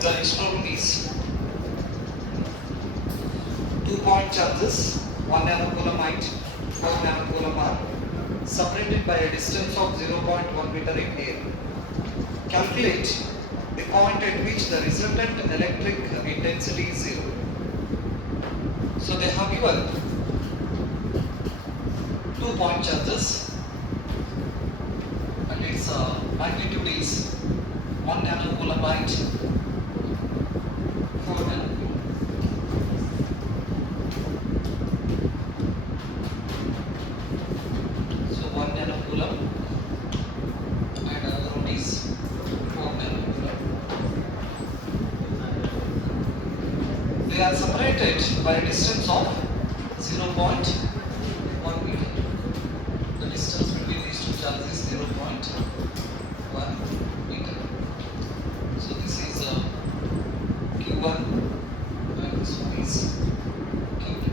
The next problem is 2-point charges, 1 nanocoulomb height, 4 nanocoulomb r, separated by a distance of 0.1 meter in air. Calculate the point at which the resultant electric intensity is 0. So they have given 2-point charges and its magnitude is 1 nanocoulomb height, 4 nanocoulomb. So 1 nanocoulomb and another one is 4 nanocoulomb. They are separated by a distance of 0.1 meter. The distance between these two charges is 0.1 meter. So this is Q1 and this one is Q2.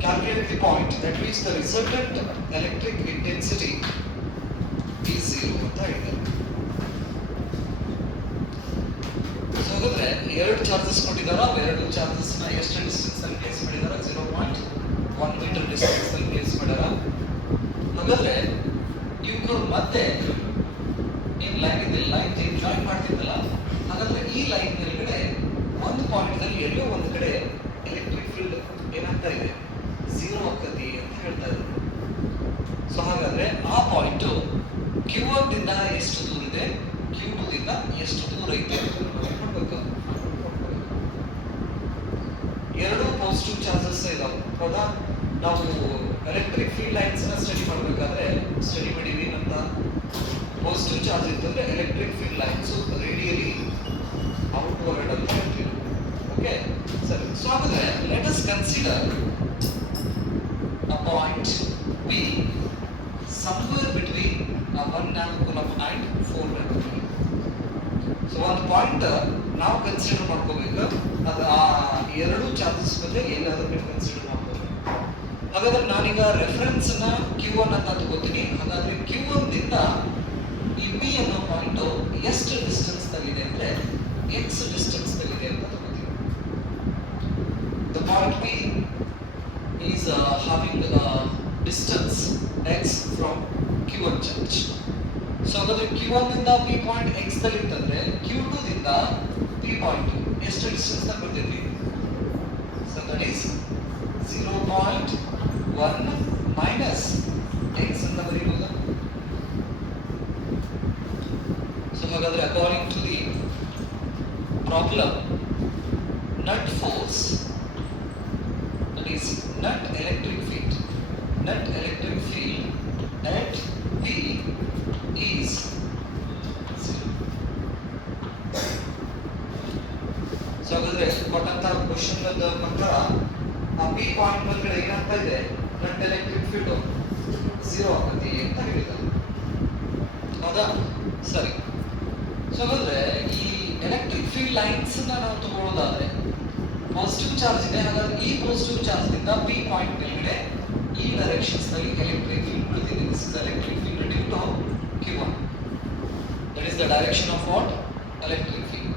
Calculate the point at which the resultant electric intensity is 0 ಅಂತ ಹೇಳಿದ್ದಾರೆ. ಸೊ ಹಾಗಾದ್ರೆ ಎರಡು ಚಾರ್ಜಸ್ ಕೊಟ್ಟಿದ್ದಾರೆ, ಅವೆರಡು ಚಾರ್ಜಸ್ ನ ಎಷ್ಟು ಡಿಸ್ಟೆನ್ಸ್ ಅಲ್ಲಿ ಪ್ಲೇಸ್ ಮಾಡಿದ್ದಾರೆ? 0.1 ಮೀಟರ್ ಡಿಸ್ಟೆನ್ಸ್ ಅಲ್ಲಿ ಪ್ಲೇಸ್ ಮಾಡ್ಯಾರ. ಹಾಗಾದ್ರೆ ಇವ್ರು ಮತ್ತೆ ಏನ್ ಲೈನ್ ಇದೆ, ಲೈನ್ ಜಾಯಿನ್ ಮಾಡ್ತಿದ್ದಲ್ಲ, ಹಾಗಾದ್ರೆ ಈ ಲೈನ್ ಮೇಲ್ಗಡೆ ಒಂದು ಪಾಯಿಂಟ್ ನಲ್ಲಿ ಎಲ್ಲೋ ಒಂದು ಕಡೆ ಎಲೆಕ್ಟ್ರಿಕ್ ಫೀಲ್ಡ್ ಏನಾಗ್ತಾ ಇದೆ, 0 ಆಗ್ತದೆ ಅಂತ ಹೇಳ್ತಾ ಇದ್ದಾರೆ. ಸೊ ಹಾಗಾದ್ರೆ ಆ ಪಾಯಿಂಟ್ Q1 ದಿಂದ ಎಷ್ಟು ದೂರ ಇದೆ, Q2 ದಿಂದ ಎಷ್ಟು ದೂರ ಇದೆ ಅಂತ ನೋಡ್ಬೇಕು. ಎರಡು ಪಾಸಿಟಿವ್ ಚಾರ್ಜಸ್ ಇದಾವೆ ಹೌದಾ? ನಾವು ಎಲೆಕ್ಟ್ರಿಕ್ ಫೀಲ್ಡ್ ಲೈನ್ಸ್ ನ ಸ್ಟಡಿ ಮಾಡಬೇಕಾದ್ರೆ ಸ್ಟಡಿ ಮಾಡಿದೀವಿ ಅಂತ. ಪಾಸಿಟಿವ್ ಚಾರ್ಜ್ ಇತ್ತಂದ್ರೆ electric field lines radially outward ಅಂತ ಹೇಳ್ತೀವಿ. ಓಕೆ ಸರಿ. ಸೊ ಹಾಗಾದ್ರೆ let us consider a point P somewhere between 1 nanocoulomb and 4 nanocoulomb. So ಒಂದು ಪಾಯಿಂಟ್ ನಾವು ಕನ್ಸಿಡರ್ ಮಾಡ್ಕೋಬೇಕು, ಅದು ಆ ಎರಡು ಚಾರ್ಜಸ್ ಬಗ್ಗೆ ಏನಾದರೂ ನೀವು ಕನ್ಸಿಡರ್ ಮಾಡ್ಕೋಬೇಕು. ಹಾಗಾದ್ರೆ ನಾನೀಗ ರೆಫರೆನ್ಸ್ ನ Q1 ಅಂತ ತಗೋತೀನಿ. ಹಾಗಾದ್ರೆ Q1 ದಿಂದ ಈ P ಅನ್ನೋ ಪಾಯಿಂಟ್ ಎಷ್ಟು ಡಿಸ್ಟೆನ್ಸ್ ನಲ್ಲಿದೆ ಅಂದ್ರೆ x ಡಿಸ್ಟೆನ್ಸ್ ನಲ್ಲಿದೆ ಅಂತ ತಗೋತೀನಿ. The point P is having distance x from Q1 charge. So ಹಾಗಾದ್ರೆ Q1 ದಿಂದ P ಪಾಯಿಂಟ್ x ದಲ್ಲಿ ಇತ್ತಂದ್ರೆ Q2 ದಿಂದ P ಪಾಯಿಂಟ್ ಎಷ್ಟು ಡಿಸ್ಟೆನ್ಸ್ ನಲ್ಲಿ ಬರ್ತೈತಿ? So that is 0.1 minus x ಅಂತ ಬರೀಬಹುದು. So ಹಾಗಾದ್ರೆ according to the problem, net force, that is net electric field at P is 0. ಸೊ ಹಾಗಾದ್ರೆ ಕೊಟ್ಟಂತ ಕ್ವಶನ್ ಪ್ರಕಾರ ಆ P ಪಾಯಿಂಟ್ ಮೇಲ್ಗಡೆ ಏನಾಗ್ತಾ ಇದೆ, ನೆಟ್ ಎಲೆಕ್ಟ್ರಿಕ್ ಫೀಲ್ಡ್ 0 ಆಗುತ್ತೆ ಅಂತ ಹೇಳಿದ್ದಾರೆ ಹೌದಾ? ಸರಿ. ಸೊ ಹಾಗಾದ್ರೆ ಈ ಎಲೆಕ್ಟ್ರಿಕ್ ಫೀಲ್ಡ್ ಲೈನ್ಸ್ ನಾವು ತಗೊಳ್ಳೋದಾದ್ರೆ ಪಾಸಿಟಿವ್ ಚಾರ್ಜ್ ಇದೆ. ಹಾಗಾದ್ರೆ ಈ ಪಾಸಿಟಿವ್ ಚಾರ್ಜ್ ದಿಂದ P ಪಾಯಿಂಟ್ ಮೇಲ್ಗಡೆ ಈ ಡೈರೆಕ್ಷನ್ಸ್ ನಲ್ಲಿ ಎಲೆಕ್ಟ್ರಿಕ್ ಫೀಲ್ಡ್ ಬೀಳ್ತಿದೆ. This is electric field due to Q1. That is the direction of what? Electric field.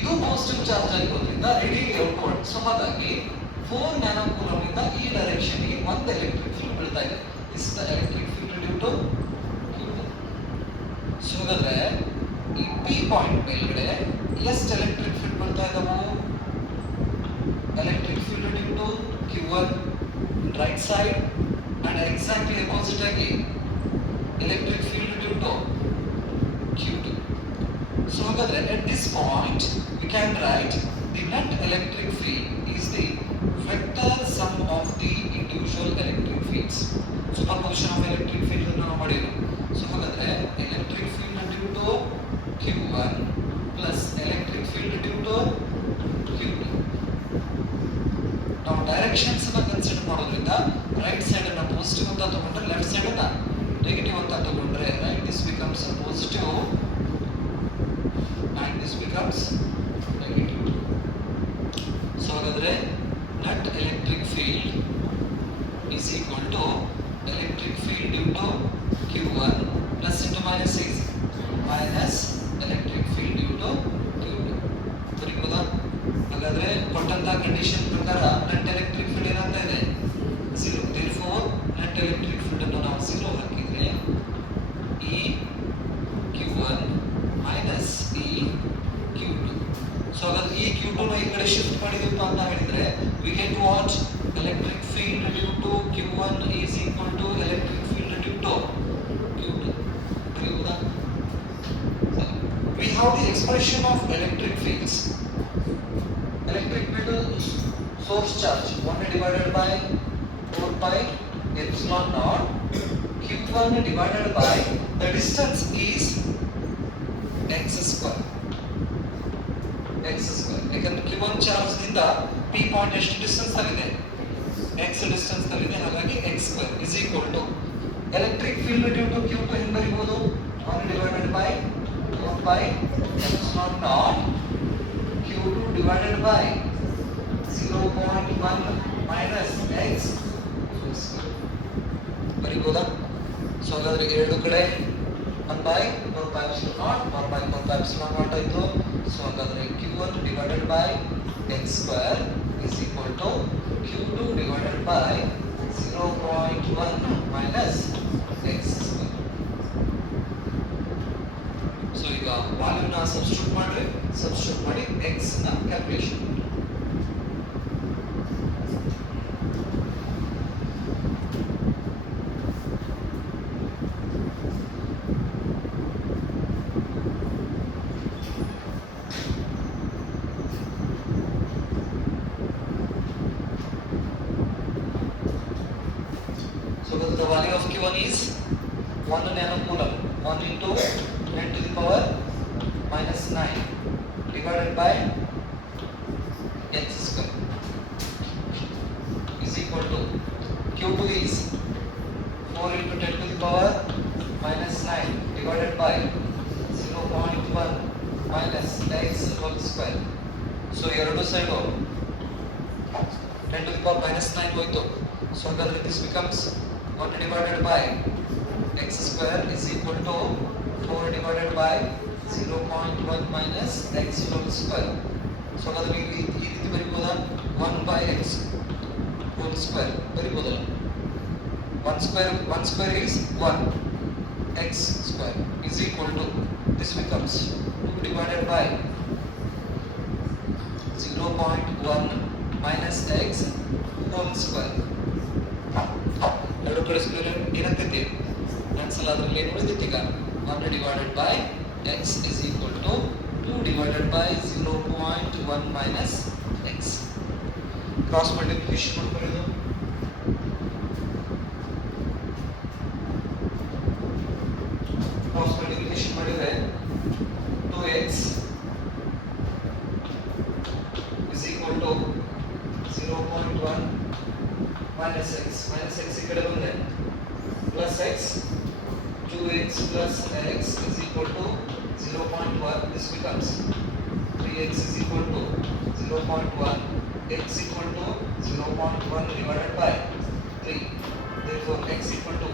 ಇದು ಪಾಸಿಟಿವ್ ಚಾರ್ಜ್ ಆಗಿರೋದ್ರಿಂದ ರೇಡಿಯಲಿ ಔಟ್ವರ್ಡ್. ಸೊ ಹಾಗಾಗಿ 4 ನ್ಯಾನೋಕೂಲಮ್ ಇಂದ ಈ ಡೈರೆಕ್ಷನ್ ಗೆ ಒಂದು ಎಲೆಕ್ಟ್ರಿಕ್ ಫೀಲ್ಡ್ ಬೀಳ್ತಾ ಇದೆ. This is the electric field due to Q1. So ಹಾಗಾದ್ರೆ ಈ P ಪಾಯಿಂಟ್ ಮೇಲ್ಗಡೆ ಎಷ್ಟು ಎಲೆಕ್ಟ್ರಿಕ್ ಫೀಲ್ಡ್ ಬೀಳ್ತಾ ಇದಾವೆ? Electric field due to Q1 right side and exactly opposite again electric field due to Q2. So ಹಾಗಾದ್ರೆ at this point we can write the net electric field is the vector sum of the individual electric fields. Superposition of electric field ಅನ್ನು ನಾವು ಮಾಡಿದ್ವಿ. So ಹಾಗಾದ್ರೆ electric field due to Q1 plus electric field due to Q2. ನಾವು ಡೈರೆಕ್ಷನ್ಸ್ ಅನ್ನ ಕನ್ಸಿಡರ್ ಮಾಡೋದ್ರಿಂದ right side ಅನ್ನ ಪಾಸಿಟಿವ್ ಅಂತ ತಗೊಂಡ್ರೆ ಲೆಫ್ಟ್ ಸೈಡ್ ಅನ್ನ ನೆಗೆಟಿವ್ ಅಂತ ತಗೊಂಡ್ರೆ write this becomes positive and this becomes negative. So ಹಾಗಾದ್ರೆ net electric field is equal to electric field into Q1 plus into minus is minus electric field expression of electric fields. Electric field source charge 1 divided by 4 pi epsilon naught q1 divided by the distance is x square. ಯಾಕಂದ್ರೆ q1 charge ದಿಂದ p point ಎಷ್ಟು distance ಆಗಿದೆ, x distance ಆಗಿದೆ, ಹಾಗಾಗಿ x square is equal to electric field due to q2 ಹೆಂಗೆ ಬರೀಬಹುದು, 1 divided by 4 pi epsilon naught q2 divided by 0.1 minus x square ಬರೀಬಹುದಾ? ಸೊ ಹಾಗಾದ್ರೆ ಎರಡು ಕಡೆ 1 by 4 pi epsilon naught 1 by 4 pi epsilon naught ಆಯ್ತು. ಸೊ ಹಾಗಾದ್ರೆ q1 divided by x square is equal to q2 divided by 0.1 minus x square. So ಈಗ ವ್ಯಾಲ್ಯೂ ನ ಸಬ್ಸ್ಟಿಟ್ಯೂಟ್ ಮಾಡಿ x ನ calculation. The value of q1 is 1 nanocoulomb, 1 into 10 to the power minus 9 divided by x square is equal to q2 is 4 into 10 to the power minus 9 divided by 0.1 minus x whole square. So ಎರಡು ಸೈಡ್ 10 to the power minus 9 ಹೋಯ್ತು. So ಹಾಗಾದ್ರೆ this becomes 1 divided by x square is equal to 4 divided by 0.1 minus x whole square. So ಹಾಗಾದ್ರೆ ಈ ರೀತಿ ಬರೀಬಹುದಾ, 1 by x whole square ಬರೀಬಹುದಲ್ಲ. 1 square is 1 x square is equal to this becomes 2 divided by 0.1 minus x whole square. ಎರಡು ಕಡೆ ಸ್ಕ್ವೇರ್ ಏನಾಗ್ತೈತಿ, ಕ್ಯಾನ್ಸಲ್ ಆದ್ರೆ ಏನು ಉಳಿದೈತಿ, ಈಗ 1 divided by x is equal to 2 divided by 0.1 minus x. Cross multiplication ಮಾಡ್ಕೊಳ್ಳೋದು. Cross multiplication ಮಾಡಿದ್ರೆ 2x is equal to 0.1 minus x ಈ ಕಡೆ ಬಂದ್ರೆ plus x 2x plus x is equal to 0.1. this becomes 3x is equal to 0.1 x equal to 0.1 divided by 3. therefore x equal to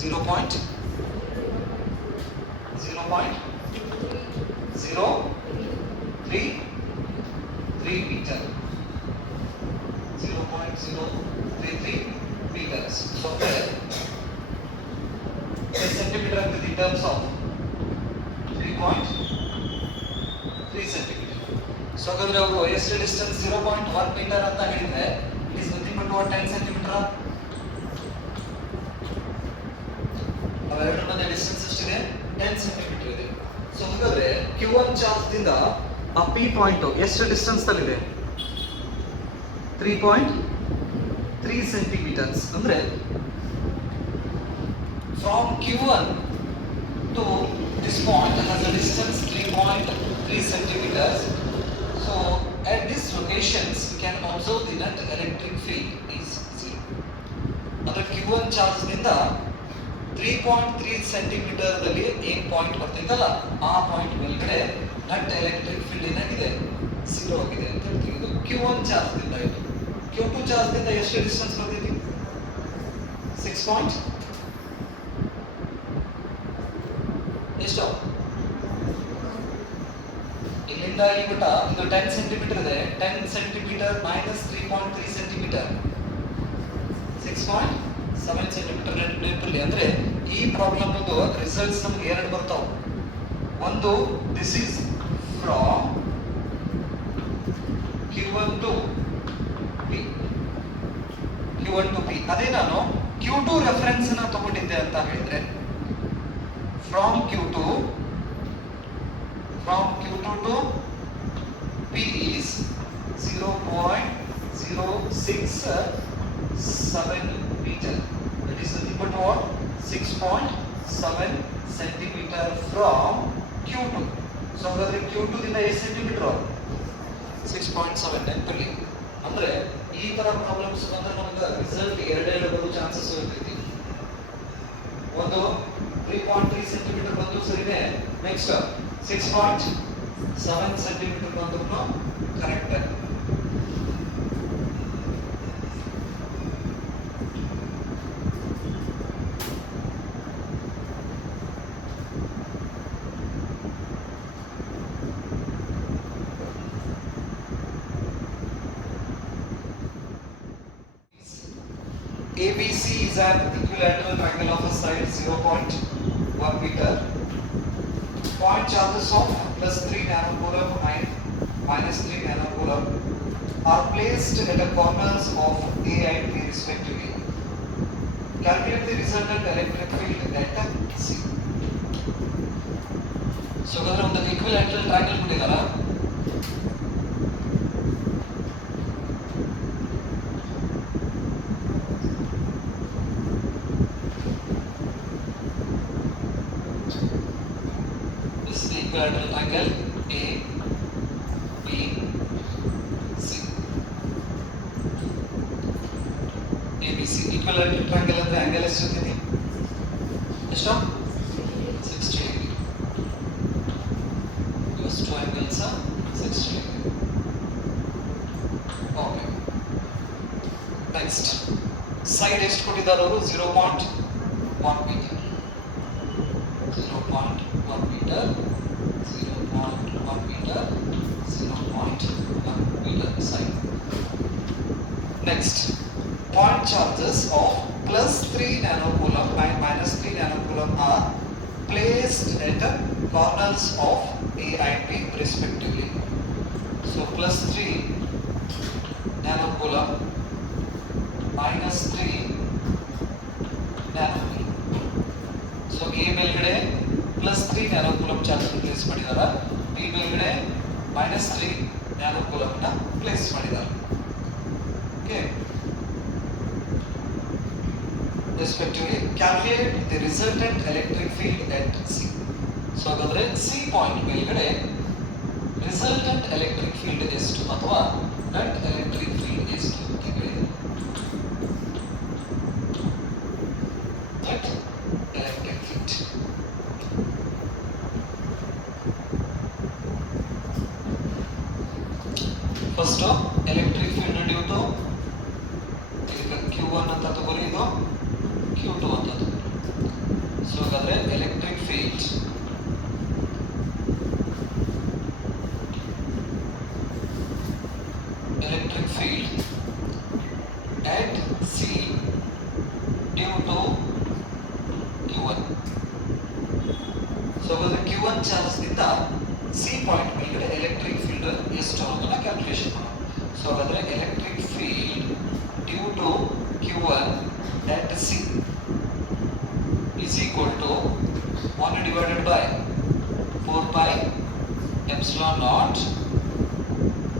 0.03 meter. 0.033 meters. So there 10 centimeter agreed in terms of 3.3 centimeter. So ಹಾಗಾದ್ರೆ ಅವರು ಎಷ್ಟು ಡಿಸ್ಟೆನ್ಸ್ 0.1 ಮೀಟರ್ ಅಂತ ಹೇಳಿದ್ರೆ it is nothing but what 10 centimeter. ಅವೆರಡರ ಮಧ್ಯೆ ಡಿಸ್ಟೆನ್ಸ್ ಎಷ್ಟಿದೆ, 10 centimeter ಇದೆ. ಸೊ ಹಾಗಾದ್ರೆ q1 ಚಾರ್ಜ್ ದಿಂದ ಆ p ಪಾಯಿಂಟ್ ಎಷ್ಟು ಡಿಸ್ಟೆನ್ಸ್ ತಲ್ಲಿದೆ, 3.3 centimeters. ಅಂದ್ರೆ from q1 to this point has a distance 3.3 centimeters. So at these locations we can observe the net electric field is 0. ಅಂದ್ರೆ q1 ಚಾರ್ಜ್ ನಿಂದ 3.3 ಸೆಂಟಿಮೀಟರ್ ದಲ್ಲಿ ಏನ್ ಪಾಯಿಂಟ್ ಬರ್ತೈತಲ್ಲ ಆ ಪಾಯಿಂಟ್ ಮೇಲ್ಗಡೆ ನೆಟ್ ಎಲೆಕ್ಟ್ರಿಕ್ ಫೀಲ್ಡ್ ಏನಾಗಿದೆ, 0 ಆಗಿದೆ ಅಂತ ಹೇಳ್ತೀವಿ. ಇದು q1 ಚಾರ್ಜ್ ದಿಂದ ಇದು. q2 ಚಾರ್ಜ್ ದಿಂದ ಎಷ್ಟು ಡಿಸ್ಟೆನ್ಸ್ ಬರ್ತೈತಿ, 6 ಎಷ್ಟು, ಇಲ್ಲಿಂದ ಇಲ್ಲಿ ಬಿಟ್ಟ ಇದು 10 ಸೆಂಟಿಮೀಟರ್ ಇದೆ, 10 ಸೆಂಟಿಮೀಟರ್ ಮೈನಸ್ 3.3 ಸೆಂಟಿಮೀಟರ್ 6.7 ಸೆಂಟಿಮೀಟರ್ ನೆನಪಿರಲಿ. ಅಂದ್ರೆ ಈ ಪ್ರಾಬ್ಲಮ್ ಒಂದು ರಿಸಲ್ಟ್ಸ್ ನಮ್ಗೆ ಎರಡು ಬರ್ತಾವ. ಒಂದು this is from q1 to p. ಅದೇ ನಾನು q2 ರೆಫರೆನ್ಸ್ ನ ತಗೊಂಡಿದ್ದೆ ಅಂತ ಹೇಳಿದ್ರೆ from q2 6.7 centimeter from Q2. So ಹಾಗಾದ್ರೆ Q2 ದಿಂದ ಎಷ್ಟು ಸೆಂಟಿಮೀಟರ್? 6.7 ನೆನಪಿರಲಿ. ಅಂದ್ರೆ ಈ ತರ ಪ್ರಾಬ್ಲಮ್ಸ್ ಬಂದ್ರೆ ನಮಗೆ ರಿಸಲ್ಟ್ ಎರಡೆರಡು ಬರೋ ಚಾನ್ಸಸ್ ಇರ್ತೈತಿ. ಒಂದು 3.3 ಸೆಂಟಿಮೀಟರ್ ಬಂದು ಸರಿನೇ, ನೆಕ್ಸ್ಟ್ 6.7 ಸೆಂಟಿಮೀಟರ್ ಬಂದ್ರು correct. ABC is an equilateral triangle of a side 0.1 meter. Point charges of plus 3 nanocoulomb and minus 3 nanocoulomb are placed at the corners of A and B respectively. Calculate the resultant electric field at C. So, we have the equilateral triangle together. Equilateral triangle A, B, C. ABC equilateral triangle ಅಂದ್ರೆ angle ಎಷ್ಟು ಇರ್ತೈತಿ? ಎಷ್ಟು? 60 degree. Those two angles are 60 degree. Okay. Next. Side ಎಷ್ಟು ಕೊಟ್ಟಿದ್ದಾರೆ ಅವರು? 0.1 meter. 0.1 meter. 0.1 meter, 0.1 meter side. Next, point charges of plus 3 nanocoulomb and minus 3 nanocoulomb are placed at the corners of A and B respectively. So plus 3 nanocoulomb, minus 3 nanocoulomb. So A ಮೇಲ್ಗಡೆ plus 3 nanocoulomb charge place ಮಾಡಿದಾರೆ, B ಮೇಲ್ಗಡೆ minus 3 nanocoulomb ನ place ಮಾಡಿದ್ದಾರೆ. Okay, respectively calculate the resultant electric field at C. So ಹಾಗಾದ್ರೆ C point ಮೇಲ್ಗಡೆ resultant electric field ಎಷ್ಟು ಅಥವಾ net electric field ಎಷ್ಟು ಅಂತ ಹೇಳಿದೆ. Net electric field first electric field due to Q1 ಅಂತ ತಗೊಳ್ಳಿ, ಇದು Q2 ಅಂತ ತಗೊಳ್ಳಿ. ಸೊ ಹಾಗಾದ್ರೆ electric field at C due to Q1. So ಹಾಗಾದ್ರೆ Q1 ಚಾರ್ಜ್ ನಿಂದ C ಪಾಯಿಂಟ್ ಮೇಲ್ಗಡೆ ಎಲೆಕ್ಟ್ರಿಕ್ ಫೀಲ್ಡ್ ಎಷ್ಟು ಅನ್ನೋದನ್ನ ಕ್ಯಾಲ್ಕುಲೇಷನ್ ಮಾಡೋಣ. ಸೊ ಹಾಗಾದ್ರೆ electric field due to Q1 at C is equal to 1 divided by 4 pi epsilon naught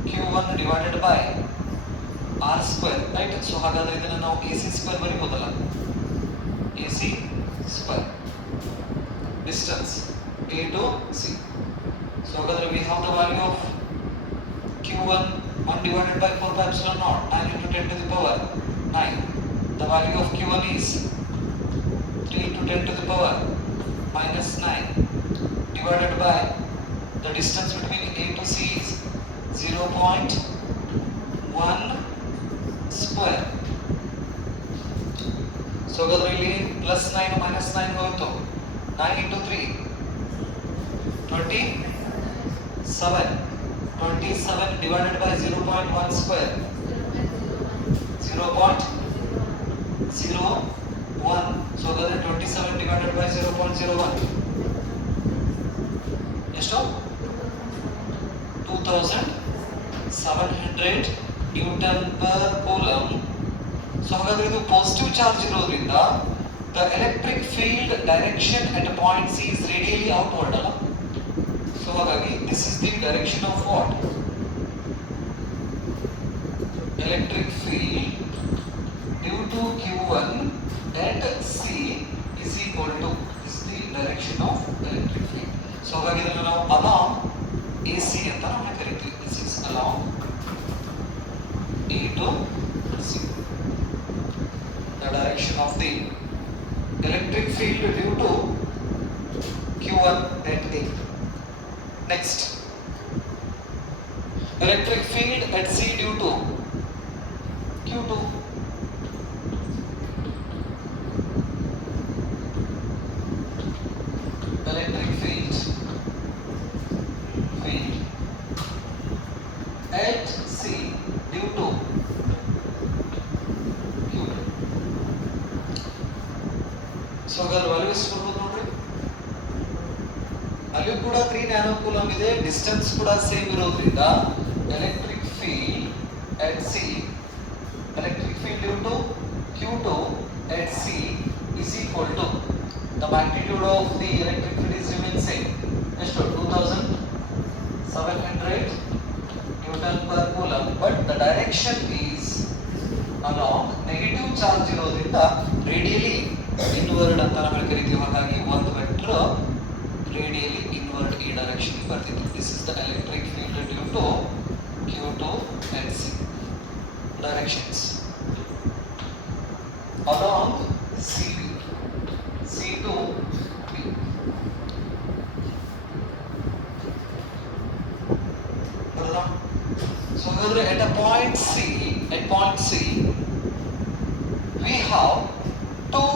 Q1 divided by R square, right? So ಹಾಗಾದ್ರೆ ಇದನ್ನ ನಾವು AC square ಬರೀಬಹುದಲ್ಲ, AC square distance A to C. So ಹಾಗಾದ್ರೆ we have the value of Q1 1 divided by 4 pi epsilon naught 9 into 10 to the power 9. The value of Q1 is 3 into 10 to the power minus 9 divided by the distance between A to C is 0.1 square. So ಹಾಗಾದ್ರೆ ಇಲ್ಲಿ plus 9 minus 9 ಹೋಯಿತು, 9 into 3 27 divided by 0.1 square 0.01. So ಹಾಗಾದ್ರೆ 27 divided by 0.01 ಎಷ್ಟು? 2700 Newton per coulomb. So ಹಾಗಾದ್ರೆ ಇದು positive charge ಇರೋದ್ರಿಂದ the electric field direction at a point C is radially outward ಅಲ್ಲ. So ಹಾಗಾಗಿ this is the direction of what? Electric field due to Q1 at C is equal equal to is the direction of electric field. So ಹಾಗಾಗಿ ಇದನ್ನು ನಾವು along AC ಅಂತ ನಾವು ಕರಿತೀವಿ. This is along A to C. The direction of the electric field due to Q1 at A. Next, electric field at C due to Q2. Electric field at C due to Q2. So ಅದ್ರ ವ್ಯಾಲ್ಯೂಸ್ ಕೊಡ್ಬೋದು ನೋಡ್ರಿ. ಅಲ್ಲಿಯೂ ಕೂಡ 3 nano coulomb ಇದೆ, distance ಕೂಡ ಸೇಮ್ ಇರೋದ್ರಿಂದ electric field at C, electric field due to Q2 at C is equal to the magnitude of the electric field is remain same. Just 2700 Newton per coulomb, but the direction is along negative charge ಇರೋದ್ರಿಂದ radially inward ಅಂತ ನಾವು ಕರಿತೀವಿ. ಹಾಗಾಗಿ ಒಂದು vector radially inward ಈ ಡೈರೆಕ್ಷನ್ ಬರ್ತಿದೆ. This is the electric field due to Q2 and C. Directions along CB, C to B. So at a point C, we have two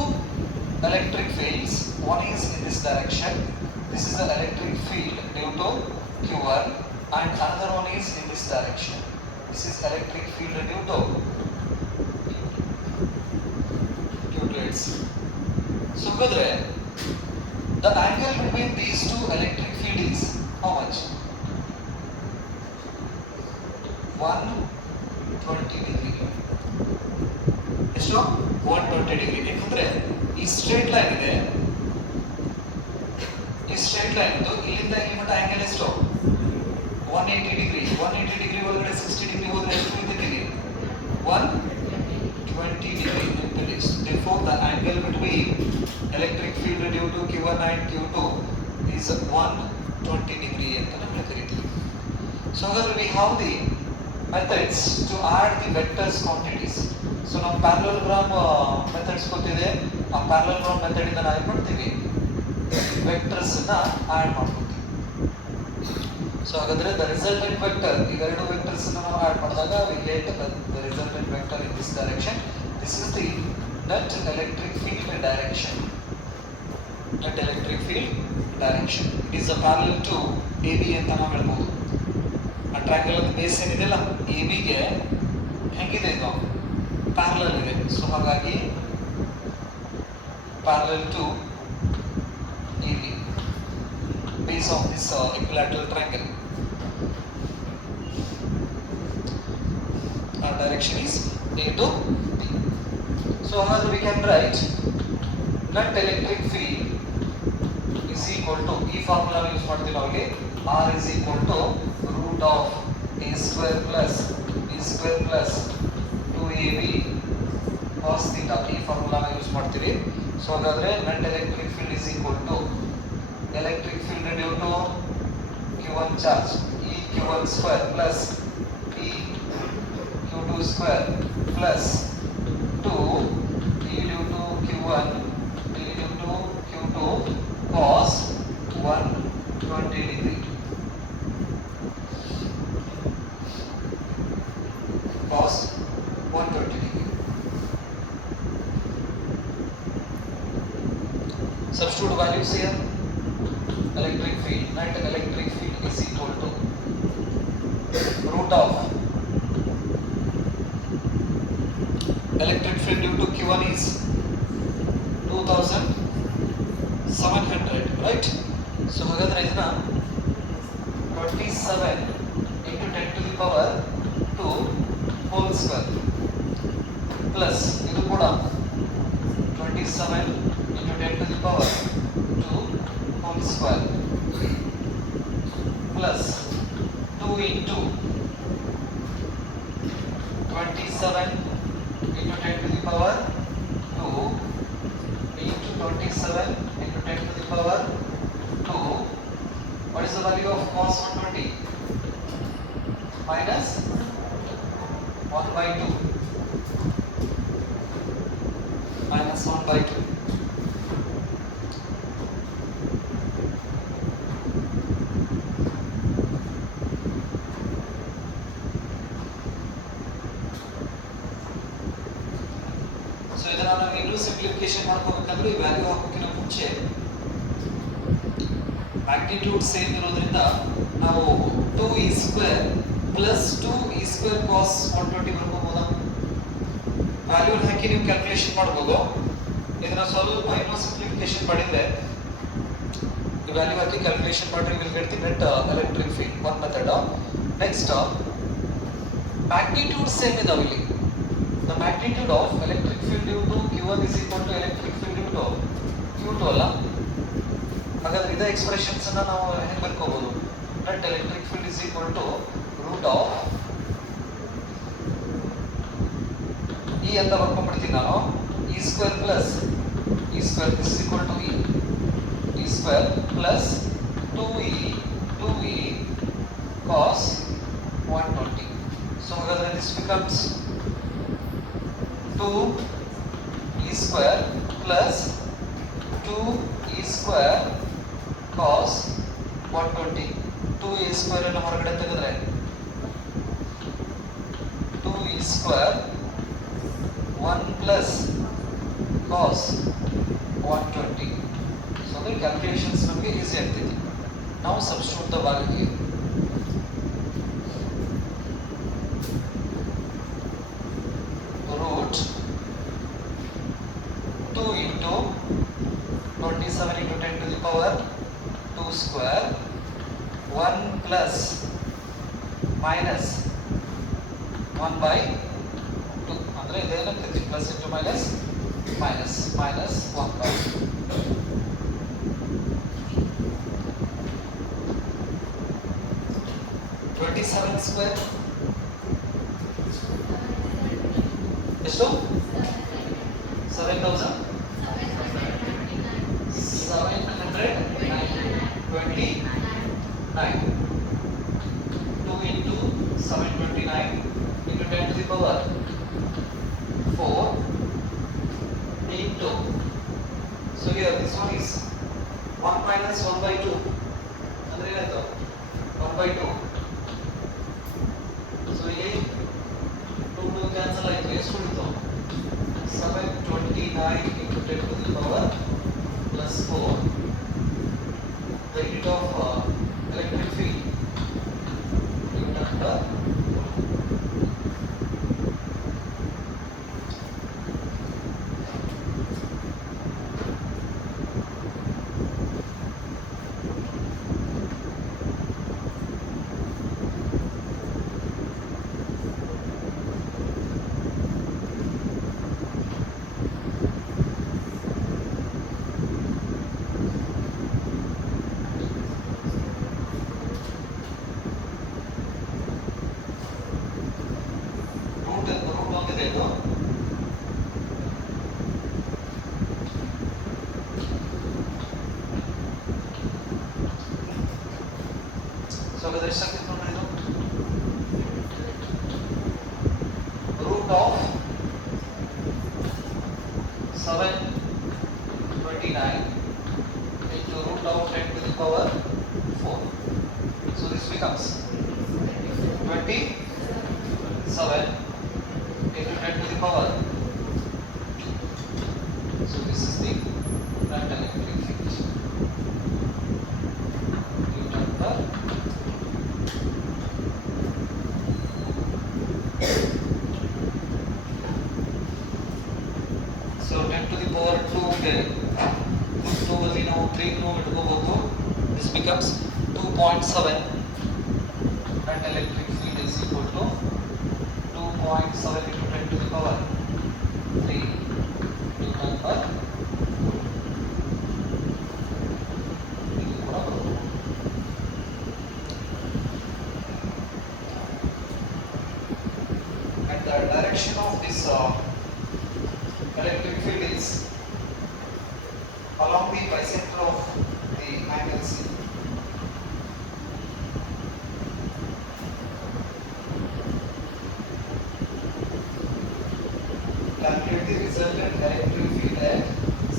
electric fields. One is in this direction. This is the electric field due to Q1, and another one is in this direction. This is electric field due to Q2. So the angle between these two electric field is how much? 120 degree. ಎಷ್ಟು 120 ಡಿಗ್ರಿ. ಯಾಕಂದ್ರೆ ಈ straight line ಇದೆ, ಈ straight line ಇಲ್ಲಿಂದ ಇಲ್ಲಿ ಮಟ್ಟ ಆಂಗಲ್ ಎಷ್ಟು 180 ಡಿಗ್ರಿ. 180 ಡಿಗ್ರಿ ಒಳಗಡೆ 60 ಡಿಗ್ರಿ ಹೋದ್ರೆ ಎಷ್ಟು ಉಳಿದಿದೆ? 120 degree. Therefore the angle between electric field due to Q1 and Q2 is 120 degree ಅಂತ ನಾವು ಕರೀತೀವಿ. So we have the methods to add the vectors quantities. So ನಾವು parallelogram methods ಗೊತ್ತಿದೆ. ಆ parallelogram method ಇಂದ ನಾವು ಏನು ಮಾಡ್ತೀವಿ? vectors ಅನ್ನ ಆಡ್ ಮಾಡ್ತೀವಿ. So ಹಾಗಾದ್ರೆ the resultant vector, ಇವೆರಡು vectors ಅನ್ನು ನಾವು ಆಡ್ ಮಾಡಿದಾಗ we get the resultant vector in this direction. This is the net electric field direction. Net electric field direction. It is a parallel to AB ಅಂತ ನಾವು ಹೇಳ್ಬೋದು. ಆ ಟ್ರಯಾಂಗಲ್ ಬೇಸ್ ಏನಿದೆಲ್ಲ AB ಗೆ ಹೆಂಗಿದೆ ಇದು? ಪ್ಯಾರಲಲ್ ಇದೆ. ಸೊ ಹಾಗಾಗಿ parallel to AB, base of this equilateral triangle. Our direction is A to B. So how we can write net electric field is equal to, ಈ ಫಾರ್ಮುಲಾ ಯೂಸ್ ಮಾಡ್ತೀವಿ ನಾವು. R is equal to root of A square plus B square plus 2AB cos theta. ಈ formula use ಮಾಡ್ತೀವಿ. ಸೊ ಹಾಗಾದ್ರೆ net electric field is equal to electric field due to Q1 charge E Q1 square plus E Q2 square plus 2 E due to Q1 E due to Q2 cos 120 degree. Cos 120 degree. Substitute values here. Electric field, net electric field is equal to root of electric field due to Q1 is 2700, right? So ಹಾಗಾದ್ರೆ ಇದನ್ನ 27 into 10 to the power 2 whole square plus ಇದು ಕೂಡ 27 into 10 to the power 2 whole square plus 2 into 27 into 10 to the power 2 into 27 into 10 to the power 2. What is the value of cos 120? Minus 1 by 2. Minus 1 by 2. So ಇದನ್ನ ನಾವು ಇನ್ನೂ ಸಿಂಪ್ಲಿಫಿಕೇಶನ್ ಮಾಡ್ಕೋಬೇಕಂದ್ರೆ ಈ ವ್ಯಾಲ್ಯೂ ಹಾಕೋಕ್ಕಿಂತ ಮುಂಚೆ ಮ್ಯಾಗ್ನಿಟ್ಯೂಡ್ ಸೇಮ್ ಇರೋದ್ರಿಂದ ನಾವು 2e square plus 2e square cos 120 ಬರ್ಕೋಬೋದಾ? ವ್ಯಾಲ್ಯೂ ಹಾಕಿ ನೀವು ಕ್ಯಾಲ್ಕುಲೇಷನ್ ಮಾಡ್ಬೋದು. ಇದನ್ನ ಸ್ವಲ್ಪ ಇನ್ನೂ ಸಿಂಪ್ಲಿಫಿಕೇಶನ್ ಮಾಡಿದ್ರೆ ಈ ವ್ಯಾಲ್ಯೂ ಹಾಕಿ ಕ್ಯಾಲ್ಕುಲೇಷನ್ ಮಾಡಿದ್ರೆ will get the net electric field one method. Next magnitude same ಇದಾವೆ ಇಲ್ಲಿ. The magnitude of electric field due to Q1 is equal to electric field due to Q2 ಅಲ್ಲ. ಹಾಗಾದ್ರೆ ಇದೇ ಎಕ್ಸ್ಪ್ರೆಷನ್ಸ್ ಅನ್ನ ನಾವು ಹೇಗೆ ಬರ್ಕೋಬಹುದು? net electric field is equal to root of E ಅಂತ ಬರ್ಕೊಂಡ್ಬಿಡ್ತೀನಿ ನಾನು. E square plus E square is equal to E square plus 2E cos 120. So ಹಾಗಾದ್ರೆ this becomes 2e square plus 2e square cos 120. 2e square ಅನ್ನು ಹೊರಗಡೆ ತೆಗೆದ್ರೆ 2e square 1 plus cos 120. So the calculations ನಮಗೆ ಈಸಿ ಆಗ್ತಿದೆ. Now substitute the value here. Root 2 into 27 into 10 to the power 2 square 1 plus minus 1 by 2 ಅಂದ್ರೆ ಇದೇನಾಗ್ತದೆ plus into minus minus 1 by 27 square ಎಷ್ಟು 7,729 2 into 729 into 10 to the power 4 into, so here this one is 1 minus 1 by 2 ಅಂದ್ರೆ ಏನಾಯ್ತು 1 by 2. so ಇಲ್ಲಿ 2 ಕ್ಯಾನ್ಸಲ್ ಆಯ್ತು. ಎಷ್ಟು ಉಳಿತು? 729 into 10 to the power plus 4. The unit of electric field Newton per root of 729 into root of 10 to the power 4. So this becomes 27 into 10 to the power. So this is the net electric field. Newton per so 10 to the power 2 ಇದೆ. 2 ಅಲ್ಲಿ ನಾವು 3 ಇಟ್ಕೋಬಹುದು. This becomes 2.7 net electric field is equal to 2.7 into 10 to the power 3 Newton per and the direction of this electric field is along the bisector of the angle C. Calculate the resultant electric field at C.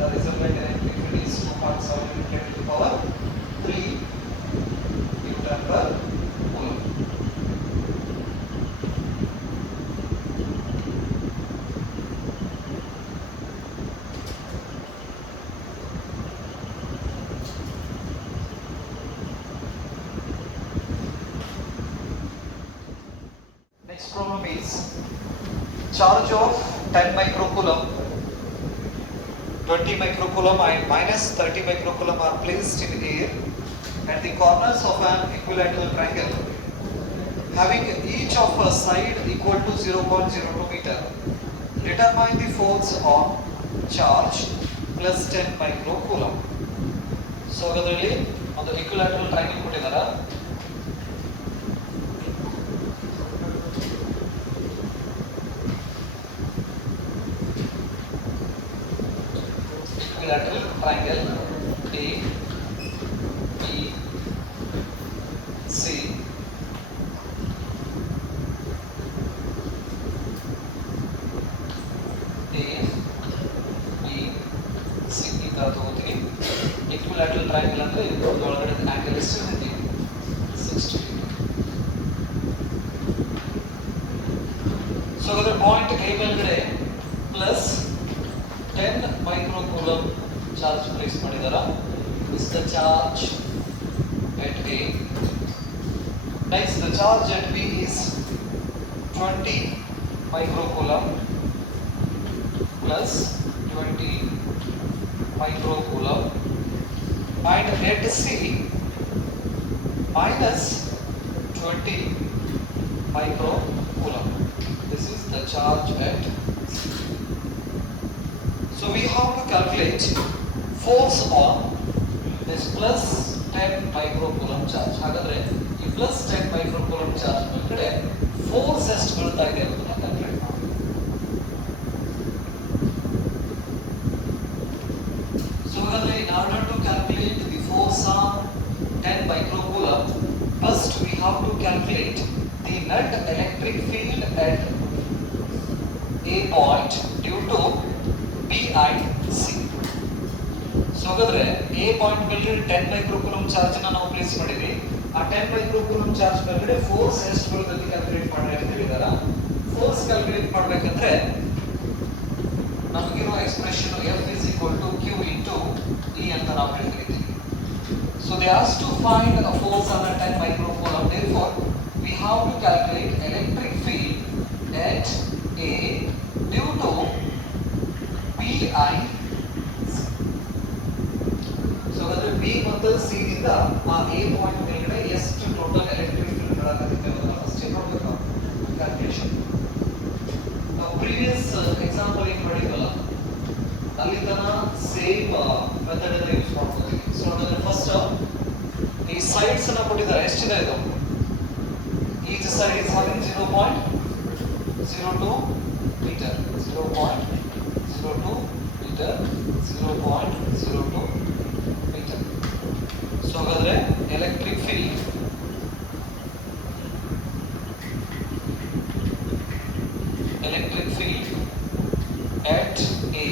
The resultant electric field is 2.7 10 to the power 3 Newton per coulomb. Next problem is charge of 10 microcoulomb, 20 microcoulomb and minus 30 microcoulomb are placed in air at the corners of an equilateral triangle having each of a side equal to 0.02 meter. Determine the force on charge plus 10 microcoulomb. So ಅದರಲ್ಲಿ ಒಂದು equilateral triangle ಕೊಟ್ಟಿದ್ದಾರೆ. Equilateral triangle A, B, C, A, B, C ಈ ತರ ತಗೋತೀನಿ. Equilateral triangle ಅಂದ್ರೆ ಒಳಗಡೆ angle ಎಷ್ಟು ಇರುತ್ತೆ 60 degree. ಸೊ ಅದರ ಪಾಯಿಂಟ್ A ಮೇಲ್ಗಡೆ ಪ್ಲಸ್ 10 microcoulomb charge place ಮಾಡಿದಾರ. This is the charge at A. Next the charge at B is 20 microcoulomb plus 20 microcoulomb and at C minus 20 microcoulomb. This is the charge at C. So we have to calculate force on this plus 10 microcoulomb charge. ಹಾಗಾದ್ರೆ ಈ plus 10 microcoulomb charge ಮೇಲ್ಗಡೆ force ಎಷ್ಟು ಬೀಳ್ತಾ ಇದೆ ಅನ್ನೋದನ್ನ ಕ್ಯಾಲ್ಕುಲೇಟ್ ಮಾಡಿ. So ಹಾಗಾದ್ರೆ in order to calculate the force on 10 microcoulomb, first we have to calculate the net electric field at A point due to B and C. So ಹಾಗಾದ್ರೆ A ಪಾಯಿಂಟ್ ಮೇಲ್ಗಡೆ 10 ಮೈಕ್ರೋಕೂಲಂಬ್ ಚಾರ್ಜ್ ಅನ್ನು ನಾವು ಪ್ಲೇಸ್ ಮಾಡಿದ್ವಿ. ಆ 10 ಮೈಕ್ರೋಕೂಲಂಬ್ ಚಾರ್ಜ್ ಮೇಲ್ಗಡೆ ಫೋರ್ಸ್ ಎಷ್ಟು ಬರುತ್ತೆ ಕ್ಯಾಲ್ಕುಲೇಟ್ ಮಾಡಿ ಅಂತ ಹೇಳಿದಾರ. ಫೋರ್ಸ್ ಕ್ಯಾಲ್ಕುಲೇಟ್ ಮಾಡಬೇಕಂದ್ರೆ ನಮಗಿರೋ expression F = Q into E ಅಂತ ನಾವು ಹೇಳ್ತೀವಿ. So they asked to find a force on a 10 microcoulomb. Therefore we have to calculate electric field at A due to B and C. So ಅದರ B ಮತ್ತು C ದಿಂದ ಆ A point ಮೇಲ್ಗಡೆ ಎಷ್ಟು total electric field ಬರಕತ್ತೆ ಅನ್ನೋದನ್ನ ಫಸ್ಟ್ ನೋಡಬೇಕು ಕ್ಯಾಲ್ಕುಲೇಷನ್. ನಾವು ಪ್ರೀವಿಯಸ್ ಎಕ್ಸಾಂಪಲ್ ಏನು ಮಾಡಿದ್ವಲ್ಲ ಅಲ್ಲಿ ತನ ಸೇಮ್ ಮೆಥಡ್ ಅನ್ನು ಯೂಸ್ ಮಾಡ್ತೀವಿ. ಸೊ ಅದನ್ನ ಫಸ್ಟ್ ಈ ಸೈಡ್ಸ್ ಅನ್ನು ಕೊಟ್ಟಿದ್ದಾರೆ. ಎಷ್ಟಿದೆ ಇದು? ಈಚ್ ಸೈಡ್ ಇಸ್ having 0.02 meter, 0.02 meter, 0.02 meter. So ಹಾಗಾದ್ರೆ electric field at A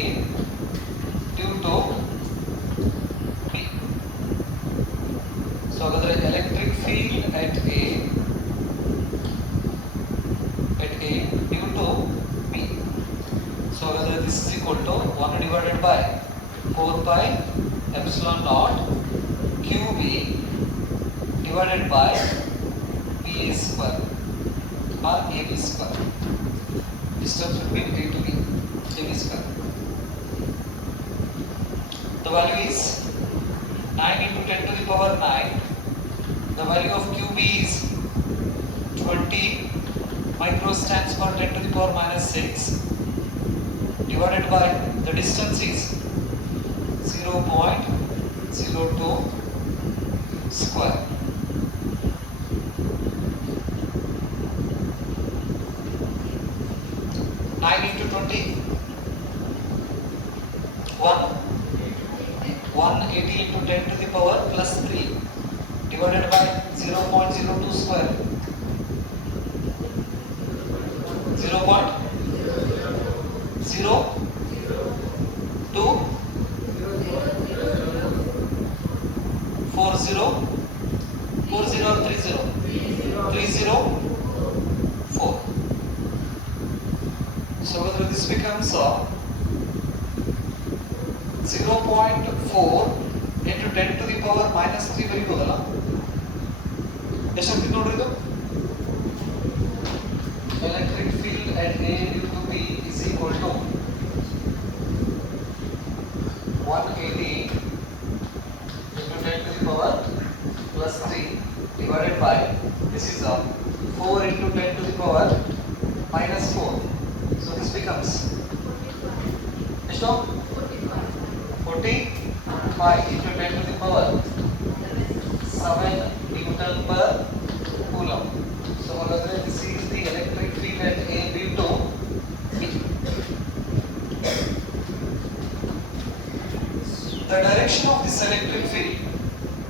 due to B. So ಹಾಗಾದ್ರೆ electric field at A due to B. So this is equal to 1 divided by 4 pi epsilon naught QB divided by BA square or AB square. Distance between A to B, AB square. The value is 9 into 10 to the power 9. The value of QB is 20 micro stands for 10 to the power minus 6 divided by the distance is 0.02 square. Nine into 20, 1. 180 into 10 to the power plus 3 divided by 0.02 square. 0.02 40 40 or 30 304. So whether this becomes 0.4 into 10 to the power minus 3 ಬರೀಬೋದಲ್ಲ ಎಷ್ಟಾಗ್ತದೆ ನೋಡ್ರಿ ಇದು electric field at A due to B is equal to 180 into 10 to the power plus 3 divided by this is 4 into 10 to the power minus 4. So this becomes 45 into 10 to the power 7 Newton per coulomb. So this is the electric field at A due to B. The direction of this electric field,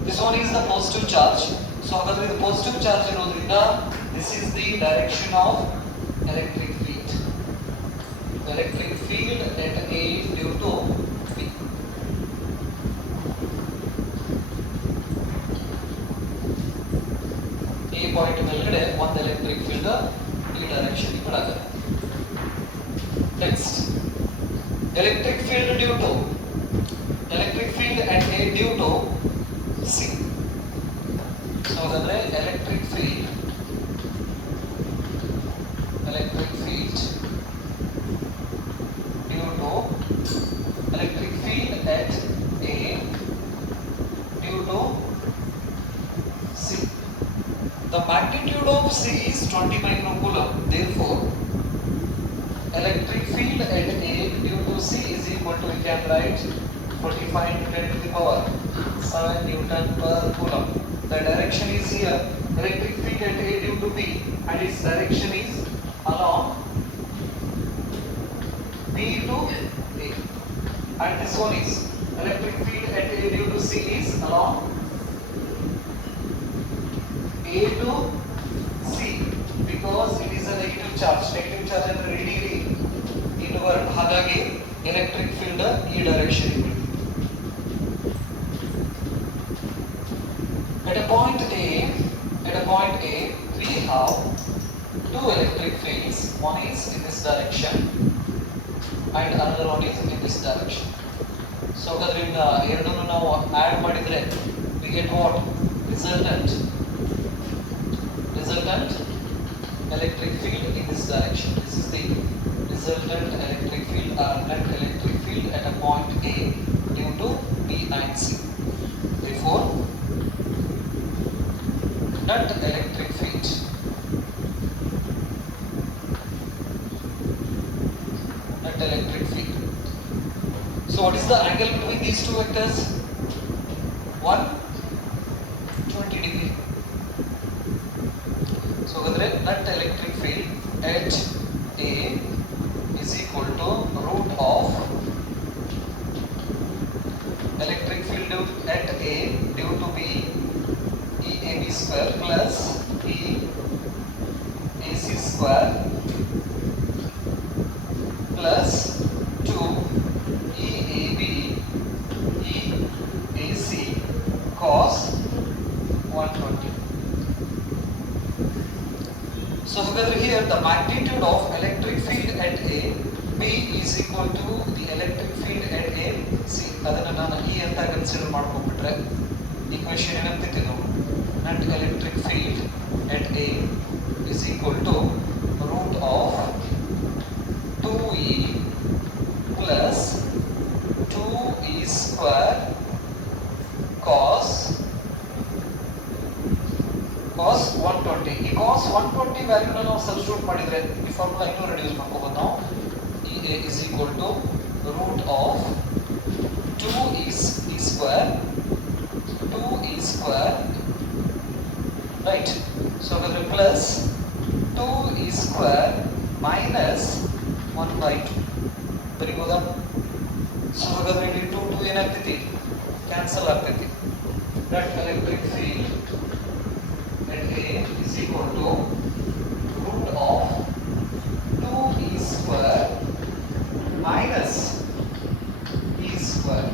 this one is the positive charge. So the positive charge irodrinda this is the direction of electric field. The electric field at A due to B. A point ಮೇಲ್ಗಡೆ ಒಂದು electric field ಈ direction ಗೆ ಬರುತ್ತೆ. Next, electric field due to electric field at A due to C. So ಅಂದ್ರೆ electric field due to electric field at A due to C. The magnitude of C is 20 microcoulomb. Therefore, electric field at A due to C is equal to, we can write 45 into 10 to the power 7 Newton per coulomb. The direction is here, electric field at A due to B, and its direction is along B to A. And this one is electric field at A due to C is along A to C, because it is a negative charge. Negative charge and readily inward. ಹಾಗಾಗಿ electric field ಈ direction ಇದೆ. At a point A, we have two electric fields. One is in this direction and another one is in this direction. So ಅದರಿಂದ ಎರಡನ್ನು ನಾವು add ಮಾಡಿದ್ರೆ we get what? Resultant electric field in this direction. This is the resultant electric field or net electric field at a point A due to B and C. Therefore, net electric field So what is the angle between these two vectors? 120 degree. So net electric field at A is equal to root of electric field at A due to B EAB square plus EAC square plus 2 EAB EAC cos 120. So here the magnitude of electric field at A B is equal to the electric field at A C. ಅದನ್ನು ನಾನು E ಅಂತ ಕನ್ಸಿಡರ್ ಮಾಡ್ಕೊಂಡ್ಬಿಟ್ರೆ ಈಕ್ವೇಶನ್ ಏನಂತಿತ್ತು ನಾವು net electric field at A is equal to root of 2E plus 2E square cos 120. ಈ cos 120 ವ್ಯಾಲ್ಯೂನ ನಾವು ಸಬ್ಸ್ಟಿಟ್ಯೂಟ್ ಮಾಡಿದ್ರೆ ಈ ಫಾರ್ಮುಲಾ ಇನ್ನೂ ರೆಡ್ಯೂಸ್ ಮಾಡ್ಕೋಬಹುದು ನಾವು. EA is equal to root of 2E square right. So plus 2E square minus 1 by 2. Very good. So ಇಲ್ಲಿ 2 ಏನಾಗ್ತೈತಿ ಕ್ಯಾನ್ಸಲ್ ಆಗ್ತೈತಿ. That electric field at A is equal to root of 2E square minus E square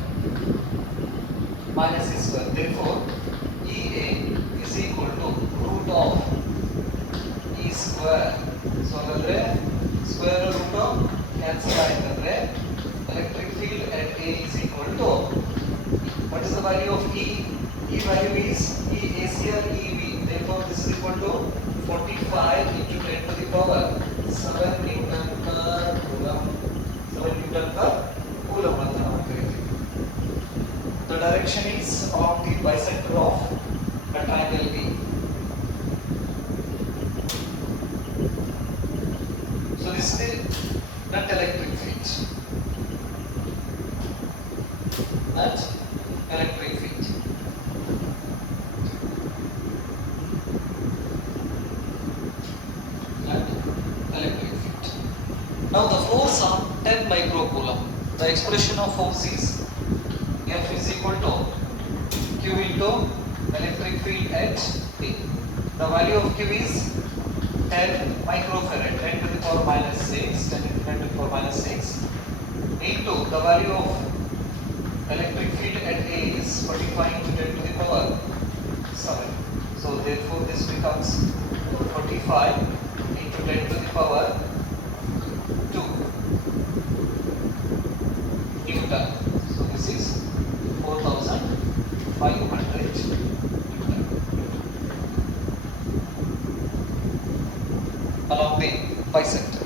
minus E square. Therefore, EA is equal to root of E square. So, ಅಂದ್ರೆ square root of cancel ಆಯ್ತಂದ್ರೆ electric field at A is equal to, what is the value of E? E value is E AC or EV. Therefore, this is equal to 45 into 10 to the power 7 Newton per coulomb. 7 Newton per coulomb ಅಂತ ನಾವು ಕರೀತೀವಿ. The direction is along the bisector of a triangle B. So this is the net electric field. Net electric field. Net electric field. Now the force on 10 microcoulomb. The expression of force is F is equal to Q into electric field at A. The value of Q is 10 microfarad, 10 to the power minus 6, 10 to the power minus 6, into the value of electric field at A is 45 into 10 to the power 7. So therefore this becomes 45 into 10 to the power 2 Newton. So this is 4500 Newton. Along the bisector.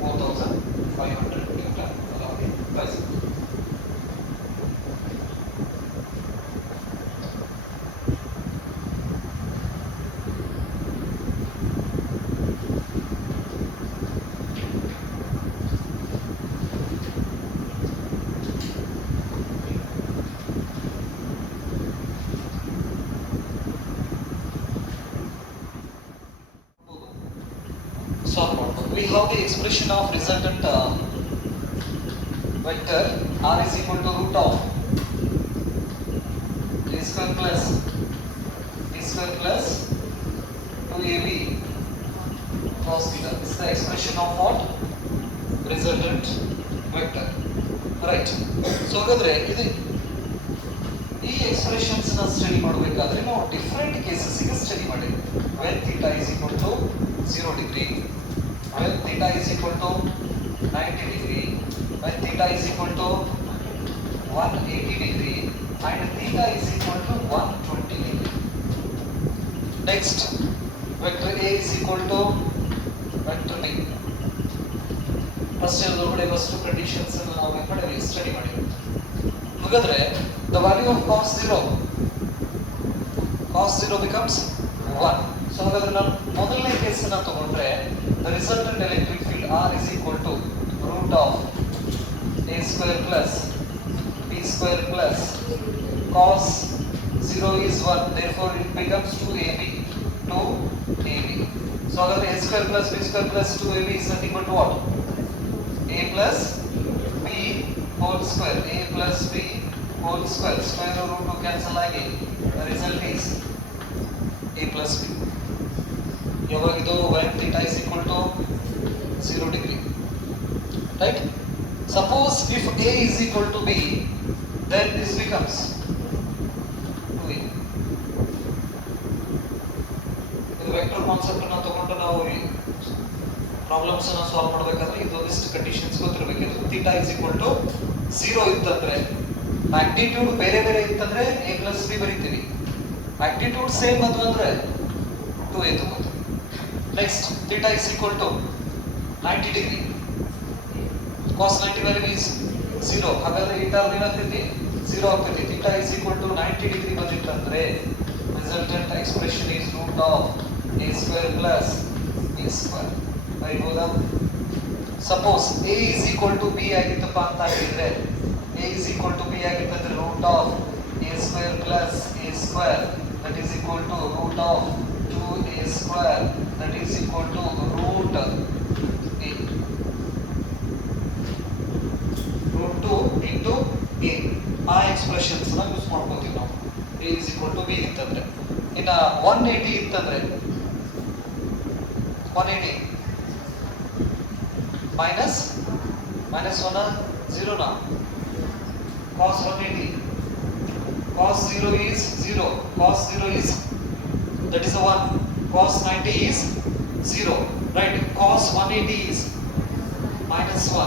4500 Newton along the bisector. We have the expression of resultant vector r is equal to root of a square plus b square plus 2ab cos theta. This is the expression of what? Resultant vector. Right. So ಹಾಗಾದ್ರೆ ಇದು ಈ ಎಕ್ಸ್ಪ್ರೆಷನ್ಸ್ ನ ಸ್ಟಡಿ ಮಾಡಬೇಕಾದ್ರೆ ನಾವು different cases ಗೆ ಸ್ಟಡಿ ಮಾಡಿದ್ವಿ. when theta is equal to 0 degree, when theta is equal to 90 degree, when theta is equal to 180 degree, and theta is equal to 120 degree. Next, vector A is equal to vector B. First conditions ನಾವು ಸ್ಟಡಿ ಮಾಡಿದ್ವಿ. ಹಾಗಾದ್ರೆ the value of cos 0 becomes 1. So ಹಾಗಾದ್ರೆ ನಾನು ಮೊದಲನೇ ಕೇಸ್ ಅನ್ನು ತಗೊಂಡ್ರೆ the resultant electric field R is equal to root of a square plus b square plus cos 0 is 1, therefore it becomes 2ab. So ಹಾಗಾದ್ರೆ a square plus b square plus 2ab is nothing but what? a plus b whole square, a plus b whole square, square root cancel ಆಗಿ the result is a plus b. ಯಾವಾಗಿದು when theta is equal to 0 degree, right? Suppose if a is equal to b, then this becomes 2a. ಇದು vector concept ಅನ್ನು ತಗೊಂಡು ನಾವು ಪ್ರಾಬ್ಲಮ್ಸ್ ಅನ್ನು ಸಾಲ್ವ್ ಮಾಡಬೇಕಾದ್ರೆ ಇದೊಂದಿಷ್ಟು ಕಂಡೀಷನ್ಸ್ ಗೊತ್ತಿರಬೇಕು. theta is equal to 0 ಇತ್ತಂದ್ರೆ ಮ್ಯಾಗ್ನಿಟ್ಯೂಡ್ ಬೇರೆ ಬೇರೆ ಇತ್ತಂದ್ರೆ a plus b ಬರೀತೀವಿ. ಮ್ಯಾಗ್ನಿಟ್ಯೂಡ್ ಸೇಮ್ ಅದು ಅಂದ್ರೆ 2a ತಗೋತೀವಿ. Next, theta is equal to 90 degree. Cos 90 value is 0. ಹಾಗಾದ್ರೆ ಈ ಟರ್ಮ್ ಏನಾಗ್ತೈತಿ? 0 ಆಗ್ತೈತಿ. theta is equal to 90 degree ಬಂದಿತ್ತಂದ್ರೆ resultant expression is root of a square plus b square. ಬರೀಬಹುದಾ? Suppose a is equal to b ಆಗಿತ್ತಪ್ಪ ಅಂತ ಹೇಳಿದ್ರೆ a is equal to b ಆಗಿತ್ತಂದ್ರೆ root of a square plus a square that is equal to root of 2a square that is equal to root a. 2 into a ಆ ಎಕ್ಸ್ಪ್ರೆಷನ್ಸ್ ನ ಯೂಸ್ ಮಾಡ್ಕೋತೀವಿ ನಾವು. a is equal to b ಇತ್ತಂದ್ರೆ. ಇನ್ನ 180 ಇತ್ತಂದ್ರೆ 180 minus 1 0 na cos 180 cos 0 is 0 cos 0 is that is a 1 cos 90 is 0 right cos 180 is minus 1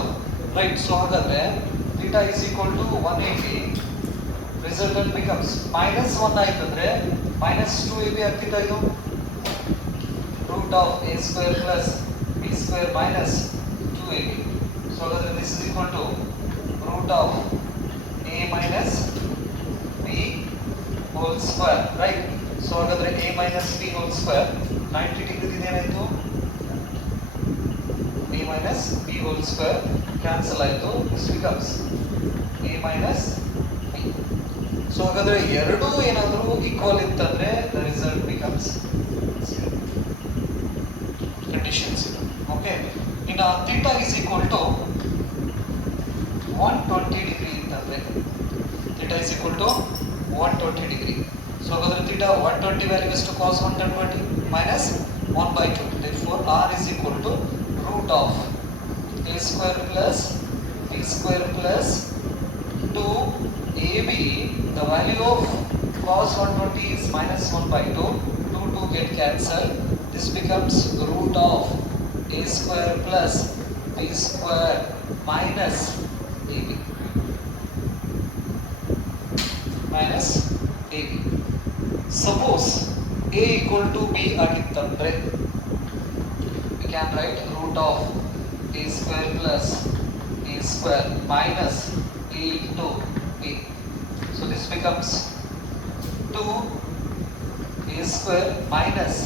right so hagadre theta is equal to 180 resultant becomes minus 1 ಆಯ್ತಂದ್ರೆ minus 2ab ಆಗ್ತಿತ್ತು ಇದು root of a square plus b square minus 2ab so hagadre this is equal to root of a minus b whole square right so hagadre a minus b whole square 90 degree ಇದೇನಾಯ್ತು a minus b whole square cancel ಆಯ್ತು this becomes a minus b so ಹಾಗಾದ್ರೆ ಎರಡು ಏನಾದರೂ ಈಕ್ವಲ್ ಇತ್ತಂದ್ರೆ the result becomes 0 conditions ಇದು ಓಕೆ ಇನ್ನು theta is equal to 120 degree ಇತ್ತಂದ್ರೆ theta is equal to 120 degree so ಹಾಗಾದ್ರೆ theta 120 value is to cos 120 minus 1 by 2 therefore r is equal to root of a square plus b square plus 2ab the value of cos 120 is minus 1 by 2 2 get cancelled this becomes root of a square plus b square minus ab minus ab suppose a equal to b ಆಗಿತ್ತಂದ್ರೆ we can write root of a square plus b square minus a into b so this becomes 2 a square minus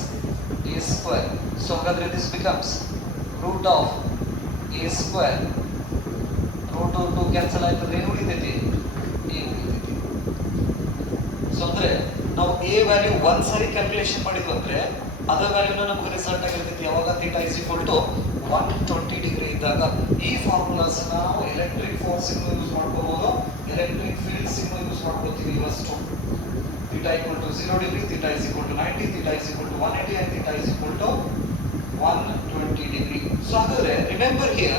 a square so hagadre this becomes root of a square root 2 cancel ಆಯ್ತಂದ್ರೆ ಏನು ಉಳಿತೈತಿ a ಉಳಿತೈತಿ ಸೊ ಅಂದ್ರೆ ನಾವು a value ಒಂದ್ ಸರಿ ಕ್ಯಾಲ್ಕುಲೇಷನ್ ಮಾಡಿದ್ವಿ ಅಂದ್ರೆ ಅದರ ವ್ಯಾಲ್ಯೂನ ನಮಗೆ ರಿಸಲ್ಟ್ ಆಗಿರ್ತೈತಿ ಯಾವಾಗ theta is equal to 120 degree ಇದ್ದಾಗ ಈ ಫಾರ್ಮುಲಾಸ್ ನಾವು ಎಲೆಕ್ಟ್ರಿಕ್ ಫೋರ್ಸ್ ಇಂದ ಯೂಸ್ ಮಾಡ್ಕೋಬಹುದು ಎಲೆಕ್ಟ್ರಿಕ್ ಫೀಲ್ಡ್ಸ್ ಇಂದ ಯೂಸ್ ಮಾಡ್ಕೋತೀವಿ ಇವಷ್ಟು theta equal to 0 degree theta is equal to 90 theta is equal to 180 and theta is equal to 120 degree so hagadre remember here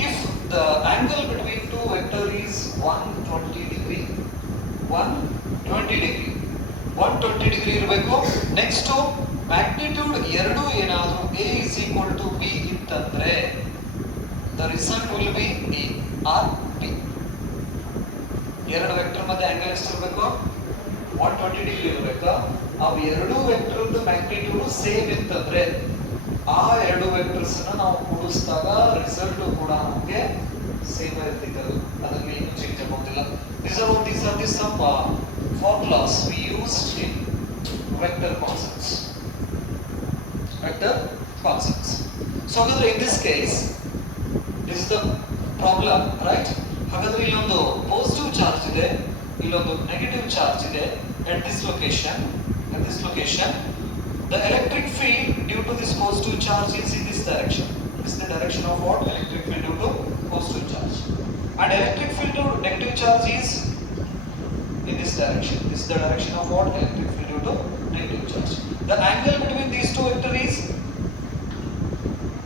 if the angle between two vector is 120 degree 120 degree 120 degree ಇರಬೇಕು next magnitude ಎರಡು ಏನಾದರೂ a is equal to b ಇತ್ತಂದ್ರೆ the result will be a or b ಎರಡು ವೆಕ್ಟರ್ ಮಧ್ಯೆ ಆಂಗಲ್ ಎಷ್ಟು ಇರಬೇಕು 120 ಡಿಗ್ರಿ ಇರಬೇಕು ಅವು ಎರಡು ವೆಕ್ಟರ್ದು ಮ್ಯಾಗ್ನಿಟ್ಯೂಡ್ ಸೇಮ್ ಇತ್ತಂದ್ರೆ ಆ ಎರಡು ವೆಕ್ಟರ್ಸ್ ಅನ್ನು ನಾವು ಕೂಡಿಸಿದಾಗ ರಿಸಲ್ಟ್ ಕೂಡ ನಮಗೆ ಸೇಮ್ ಇರ್ತೈತೆ ಅದರಲ್ಲಿ ಏನು ಚೇಂಜ್ ಆಗೋದಿಲ್ಲ these are the some formulas we used in vector concepts so hagadre in this case this is the problem right hagadre illondu positive charge ಇದೆ illondu negative charge ಇದೆ at this location the electric field due to this positive charge is in this direction this is the direction of what electric field due to positive charge and electric field due to negative charge is in this direction this is the direction of what electric field due to negative charge the angle between these two vector is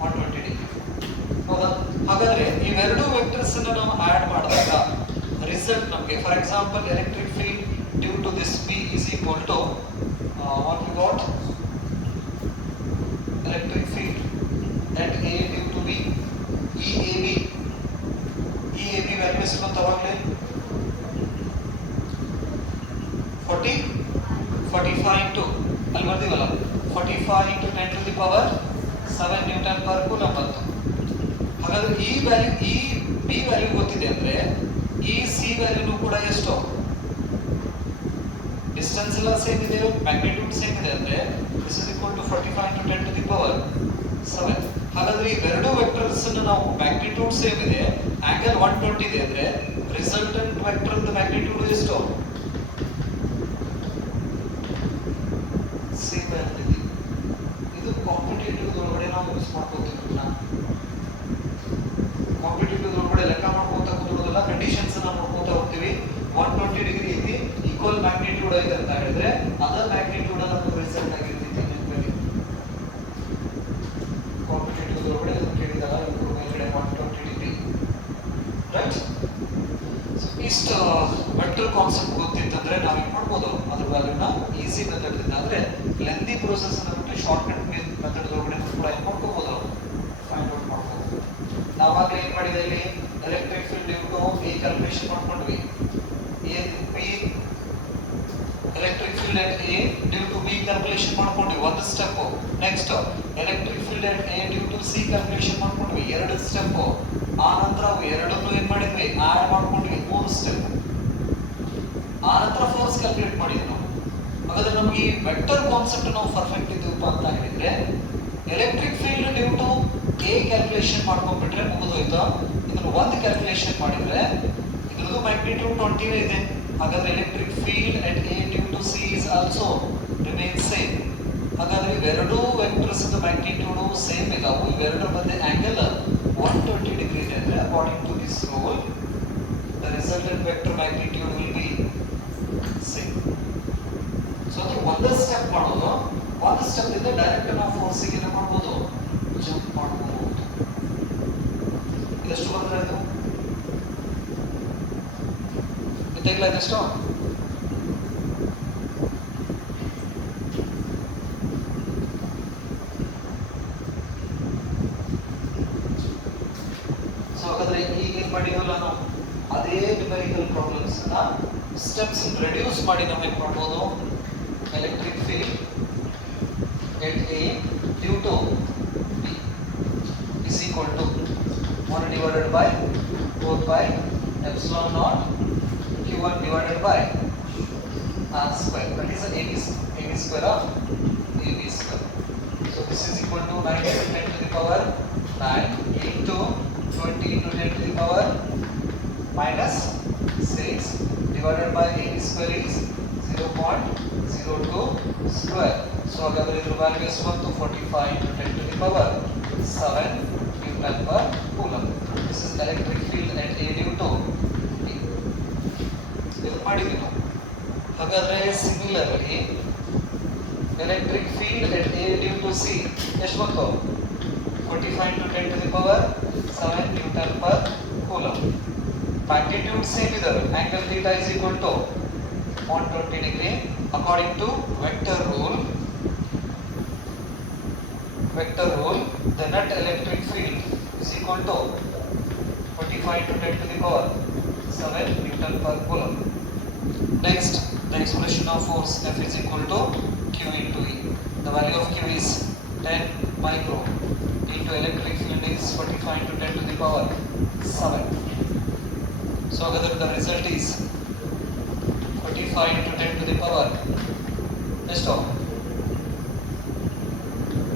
120 degree ಹೌದಾ ಹಾಗಾದ್ರೆ ಇವೆರಡು ವೆಕ್ಟರ್ಸ್ ಅನ್ನು ನಾವು ಆಡ್ ಮಾಡಿದಾಗ result ನಮಗೆ for example electric field due to this b is equal to what we got electric field at a due to b EAB value ಎಷ್ಟು ಅಂತ ಅವಾಗಲೇ 45 into ಅಲ್ಲಿ ಬರ್ತೀವಲ್ಲ 45 into 10 to the power 7 Newton per coulomb ಬಂತು ಹಾಗಾದ್ರೆ ಈ ವ್ಯಾಲ್ಯೂ ಈ b ವ್ಯಾಲ್ಯೂ ಗೊತ್ತಿದೆ ಅಂದ್ರೆ ಈ c ವ್ಯಾಲ್ಯೂನು ಕೂಡ ಎಷ್ಟು ಡಿಸ್ಟೆನ್ಸ್ ಎಲ್ಲ ಸೇಮ್ ಇದೆ ಮ್ಯಾಗ್ನಿಟ್ಯೂಡ್ ಸೇಮ್ ಇದೆ ಅಂದ್ರೆ this is equal to 45 into 10 to the power 7 ಹಾಗಾದ್ರೆ ಈ ಎರಡು ವೆಕ್ಟರ್ಸ್ ಅನ್ನು ನಾವು ಮ್ಯಾಗ್ನಿಟ್ಯೂಡ್ ಸೇಮ್ ಇದೆ ಆಂಗಲ್ 120 ಇದೆ ಅಂದ್ರೆ ರಿಸಲ್ಟೆಂಟ್ ವೆಕ್ಟರ್ ದ ಮ್ಯಾಗ್ನಿಟ್ಯೂಡ್ ಎಷ್ಟು ಸೇಮ್ ಇರುತ್ತೆ ಇದು ಕಾಂಪಿಟೇಟಿವ್ ಒಳಗಡೆ ನಾವು ಯೂಸ್ ಮಾಡ್ಕೊತೀವಿ ಕಾಂಪಿಟೇಟಿವ್ ಒಳಗಡೆ ಲೆಕ್ಕ ಮಾಡ್ಕೊತಾ ಕೂತ್ಕೊಳ್ಳೋದು ನಾವು ನೋಡ್ಕೊತಾ ಹೋಗ್ತೀವಿ. 120 ಡಿಗ್ರಿ ಐತಿ, ಈಕ್ವಲ್ ಮ್ಯಾಗ್ನಿಟ್ಯೂಡ್ ಐತೆ ಅಂತ ಹೇಳಿದ್ರೆ ಅದರ್ ಮ್ಯಾಗ್ನಿಟ್ಯೂಡ್ ನಮಗೆ ರಿಸಲ್ಟ್ ಆಗಿರ್ತೈತಿ. ನೆನಪಲ್ಲಿ ಕಾಂಪಿಟೇಟಿವ್ ಒಳಗಡೆ ಕೇಳಿದಾಗ ಇವರು ಮೇಲ್ಗಡೆ 120 ಡಿಗ್ರಿ ರೈಟ್. ಇಷ್ಟ ವೆಕ್ಟರ್ ಕಾನ್ಸೆಪ್ಟ್ ಗೊತ್ತಿತ್ತಂದ್ರೆ ನಾವು ಏನು ಮಾಡ್ಬೋದು, ಅದ್ರ ವ್ಯಾಲ್ಯೂನ ಈಸಿ ಮೆಥಡ್ ಇಂದ ಅಂದ್ರೆ ಲೆಂದಿ ಪ್ರೋಸೆಸ್ ಅನ್ನ ಬಿಟ್ಟು ಶಾರ್ಟ್ ಕಟ್ ಮೆಥಡ್ ಒಳಗಡೆ ಕೂಡ ಏನು ಮಾಡ್ಕೋಬಹುದು, ಫೈಂಡ್ ಔಟ್ ಮಾಡ್ಕೋಬಹುದು. ನಾವಾಗ ಏನ್ ಮಾಡಿದೆ ಇಲ್ಲಿ electric field due to A calculation ಮಾಡ್ಕೊಂಡ್ವಿ. A B electric field at A due to B calculation ಮಾಡ್ಕೊಂಡ್ವಿ, ಒಂದು step. Next electric field at A due to C calculation ಮಾಡ್ಕೊಂಡ್ವಿ, ಎರಡು ಸ್ಟೆಪ್. ಆ ನಂತರ ಅವು ಎರಡನ್ನೂ ಏನ್ ಮಾಡಿದ್ವಿ, ಆಡ್ ಮಾಡ್ಕೊಂಡ್ವಿ, ಮೂರು ಸ್ಟೆಪ್. ಆ ನಂತರ ಫೋರ್ಸ್ ಕ್ಯಾಲ್ಕುಲೇಟ್ ಮಾಡಿದ್ವಿ ನಾವು. ಹಾಗಾದ್ರೆ ನಮಗೆ ಈ ವೆಕ್ಟರ್ ಕಾನ್ಸೆಪ್ಟ್ ನಾವು ಪರ್ಫೆಕ್ಟ್ ಇದ್ದೀವಪ್ಪ ಅಂತ ಹೇಳಿದ್ರೆ electric field due to A calculation ಮಾಡ್ಕೊಂಡ್ಬಿಟ್ರೆ ಮುಗಿದೋಯ್ತು. ಇದನ್ನು ಒಂದು ಕ್ಯಾಲ್ಕುಲೇಷನ್ ಮಾಡಿದ್ರೆ ಇದ್ರದ್ದು ಮ್ಯಾಗ್ನಿಟ್ಯೂಡ್ 20 ಇದೆ. ಹಾಗಾದ್ರೆ electric field at A due to C is also remain same. ಹಾಗಾದ್ರೆ ಇವೆರಡೂ ವೆಕ್ಟರ್ಸ್ ಮ್ಯಾಗ್ನಿಟ್ಯೂಡ್ ಸೇಮ್ ಇದಾವು. ಇವೆರಡರ ಮಧ್ಯೆ ಆಂಗಲ್ 120 ಡಿಗ್ರಿ ಇದೆ ಅಂದ್ರೆ according to this rule the resultant vector magnitude will be same. So ಅದು ಒಂದು ಸ್ಟೆಪ್ ಮಾಡೋದು, ಒಂದು ಸ್ಟೆಪ್ ಇಂದ ಡೈರೆಕ್ಟ್ ನಾವು ಫೋರ್ಸಿಗೆ ಏನು ಮಾಡ್ಬೋದು, ಜಂಪ್ ಮಾಡ್ಬೋದು. ಇದೆಷ್ಟು ಬಂದ್ರೆ ಇದು ಗೊತ್ತಾಗಿಲ್ಲ, ಇದೆಷ್ಟು? ಸೊ ಹಾಗಾದ್ರೆ ಈಗ ಏನ್ ಮಾಡಿದ್ವಲ್ಲ ನಾವು ಅದೇ ನ್ಯೂಮೆರಿಕಲ್ ಪ್ರಾಬ್ಲಮ್ಸ್ ನ ಸ್ಟೆಪ್ಸ್ ರೆಡ್ಯೂಸ್ ಮಾಡಿ ನಾವು ಏನ್ ಮಾಡ್ಬೋದು, electric field at A due to B is equal to 1 divided by 4 pi epsilon naught Q1 divided by R square, that is AB square of AB square. So this is equal to 9 into 10 to the power 9 into 20 into 10 to the power minus 6 divided by AB square is 0.02 square. So ಹಾಗಾದ್ರೆ ಇದರ ವ್ಯಾಲ್ಯೂ ಎಷ್ಟು ಬಂತು, 45 into 10 to the power 7 Newton per coulomb. This is electric field at A due to B. ಇದು ಮಾಡಿದ್ವಿ ನಾವು. ಹಾಗಾದ್ರೆ similarly electric field at A due to C ಎಷ್ಟು ಬಂತು, 45 into 10 to the power 7 Newton per coulomb. Magnitude same ಇದೆ, angle theta is equal to 120 degree according to vector rule. The net electric field is equal to 45 to 10 to the power 7 Newton per coulomb. Next, the expression of force F is equal to Q into E. The value of Q is 10 micro into electric field is 45 to 10 to the power 7. So the result is 45 into 10 to the power ಎಷ್ಟು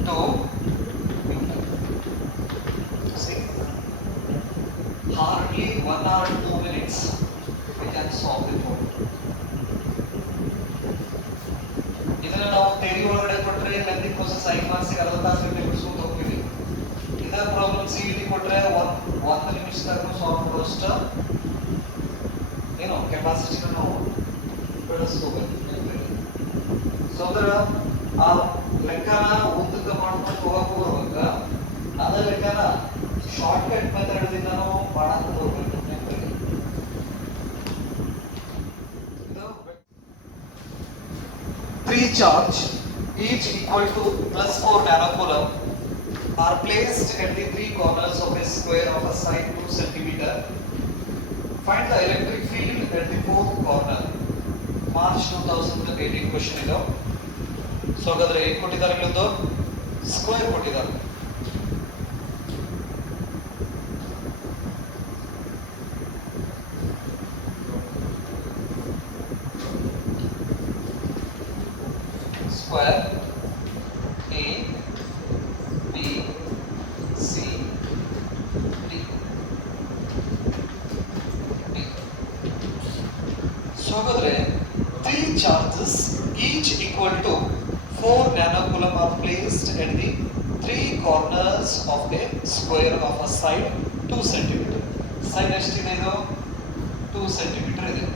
2 Newton. See, hardly 1 hour 2 minutes we can solve the problem. ಇದನ್ನ ನಾವು ಥಿಯರಿ ಒಳಗಡೆ ಕೊಟ್ರೆ lengthy process 5 ಮಾರ್ಕ್ಸ್ ಅರ್ಧ ತಾಸು ಬಿಡಿಸ್ಕೊಂಡು ಹೋಗ್ತೀವಿ. ಇದರ ಪ್ರಾಬ್ಲಮ್ ಸಿಇಟಿ ಕೊಟ್ರೆ 1 ನಿಮಿಷದಾಗ ಸಾಲ್ವ್ ಮಾಡೋಷ್ಟು ಏನು ಕೆಪಾಸಿಟಿನ ನಾವು ಬೆಳೆಸ್ಕೋಬೇಕು. ಸೊ ಅದರ ಆ ಲೆಕ್ಕನ ಉದ್ದಕ್ಕೆ ಮಾಡ್ಕೊಂಡು ಹೋಗಕ್ಕ ಅದ ಲೆಕ್ಕನ ಶಾರ್ಟ್ ಕಟ್ ಮೆಥಡ್ ಇಂದ ನಾವು ಮಾಡಕ್ ಹೋಗ್ಬೇಕು. Three charge each equal to plus 4 nanocoulomb are placed at the three corners of a square of a side 2 cm. Find the electric field at the fourth corner. March 2018 question ಇದು. ಸೊ ಹಾಗಾದ್ರೆ ಏನು ಕೊಟ್ಟಿದ್ದಾರೆ, ಇಲ್ಲೊಂದು ಸ್ಕ್ವೇರ್ ಕೊಟ್ಟಿದ್ದಾರೆ. Square A B C D. So ಹಾಗಾದ್ರೆ 3 charges each equal to 4 nanocoulomb are placed at the three corners of a square of a side 2 cm. Side ಎಷ್ಟಿದೆ ಇದು 2 ಸೆಂಟಿಮೀಟರ್ ಇದೆ.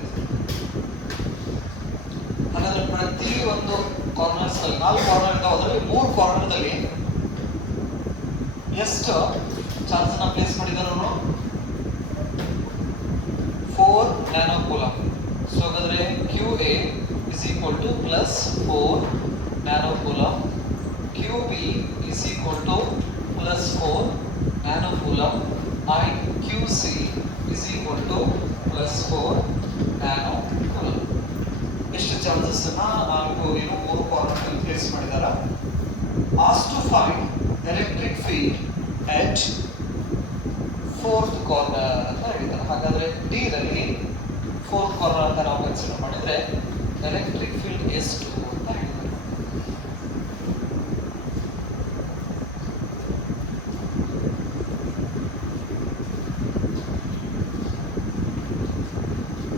ಹಾಗಾದ್ರೆ ಪ್ರತಿ ಒಂದು ಕಾರ್ನರ್ಸ್ 4 ಕಾರ್ನರ್ ಇದ್ದಾವೆ, ಅದರಲ್ಲಿ 3 ಕಾರ್ನರ್ದಲ್ಲಿ ಎಷ್ಟು ಚಾರ್ಜ್ ಅನ್ನ ಪ್ಲೇಸ್ ಮಾಡಿದ್ದಾರೆ ಅವರು? 4 ನ್ಯಾನೋ ಕೂಲಂಬ್. ಸೊ ಹಾಗಾದ್ರೆ QA is equal to plus 4 nano coulomb, QB is equal to plus 4 nano coulomb and QC is equal to plus 4 nano coulomb. ಎಷ್ಟು ಚಾರ್ಜಸ್ ಅನ್ನ ನಾವು ಏನು 3 ಕಾರ್ನರ್ ಪ್ಲೇಸ್ ಮಾಡಿದಾರ. Asked to find electric field at 4th corner ಅಂತ ಹೇಳಿದ್ದಾರೆ. ಹಾಗಾದ್ರೆ ಡಿ ರಲ್ಲಿ 4th corner ಅಂತ ನಾವು ಕನ್ಸಿಡರ್ ಮಾಡಿದ್ರೆ ಎಲೆಕ್ಟ್ರಿಕ್ ಫೀಲ್ಡ್ ಎಷ್ಟು ಅಂತ ಹೇಳಿದ್ದಾರೆ.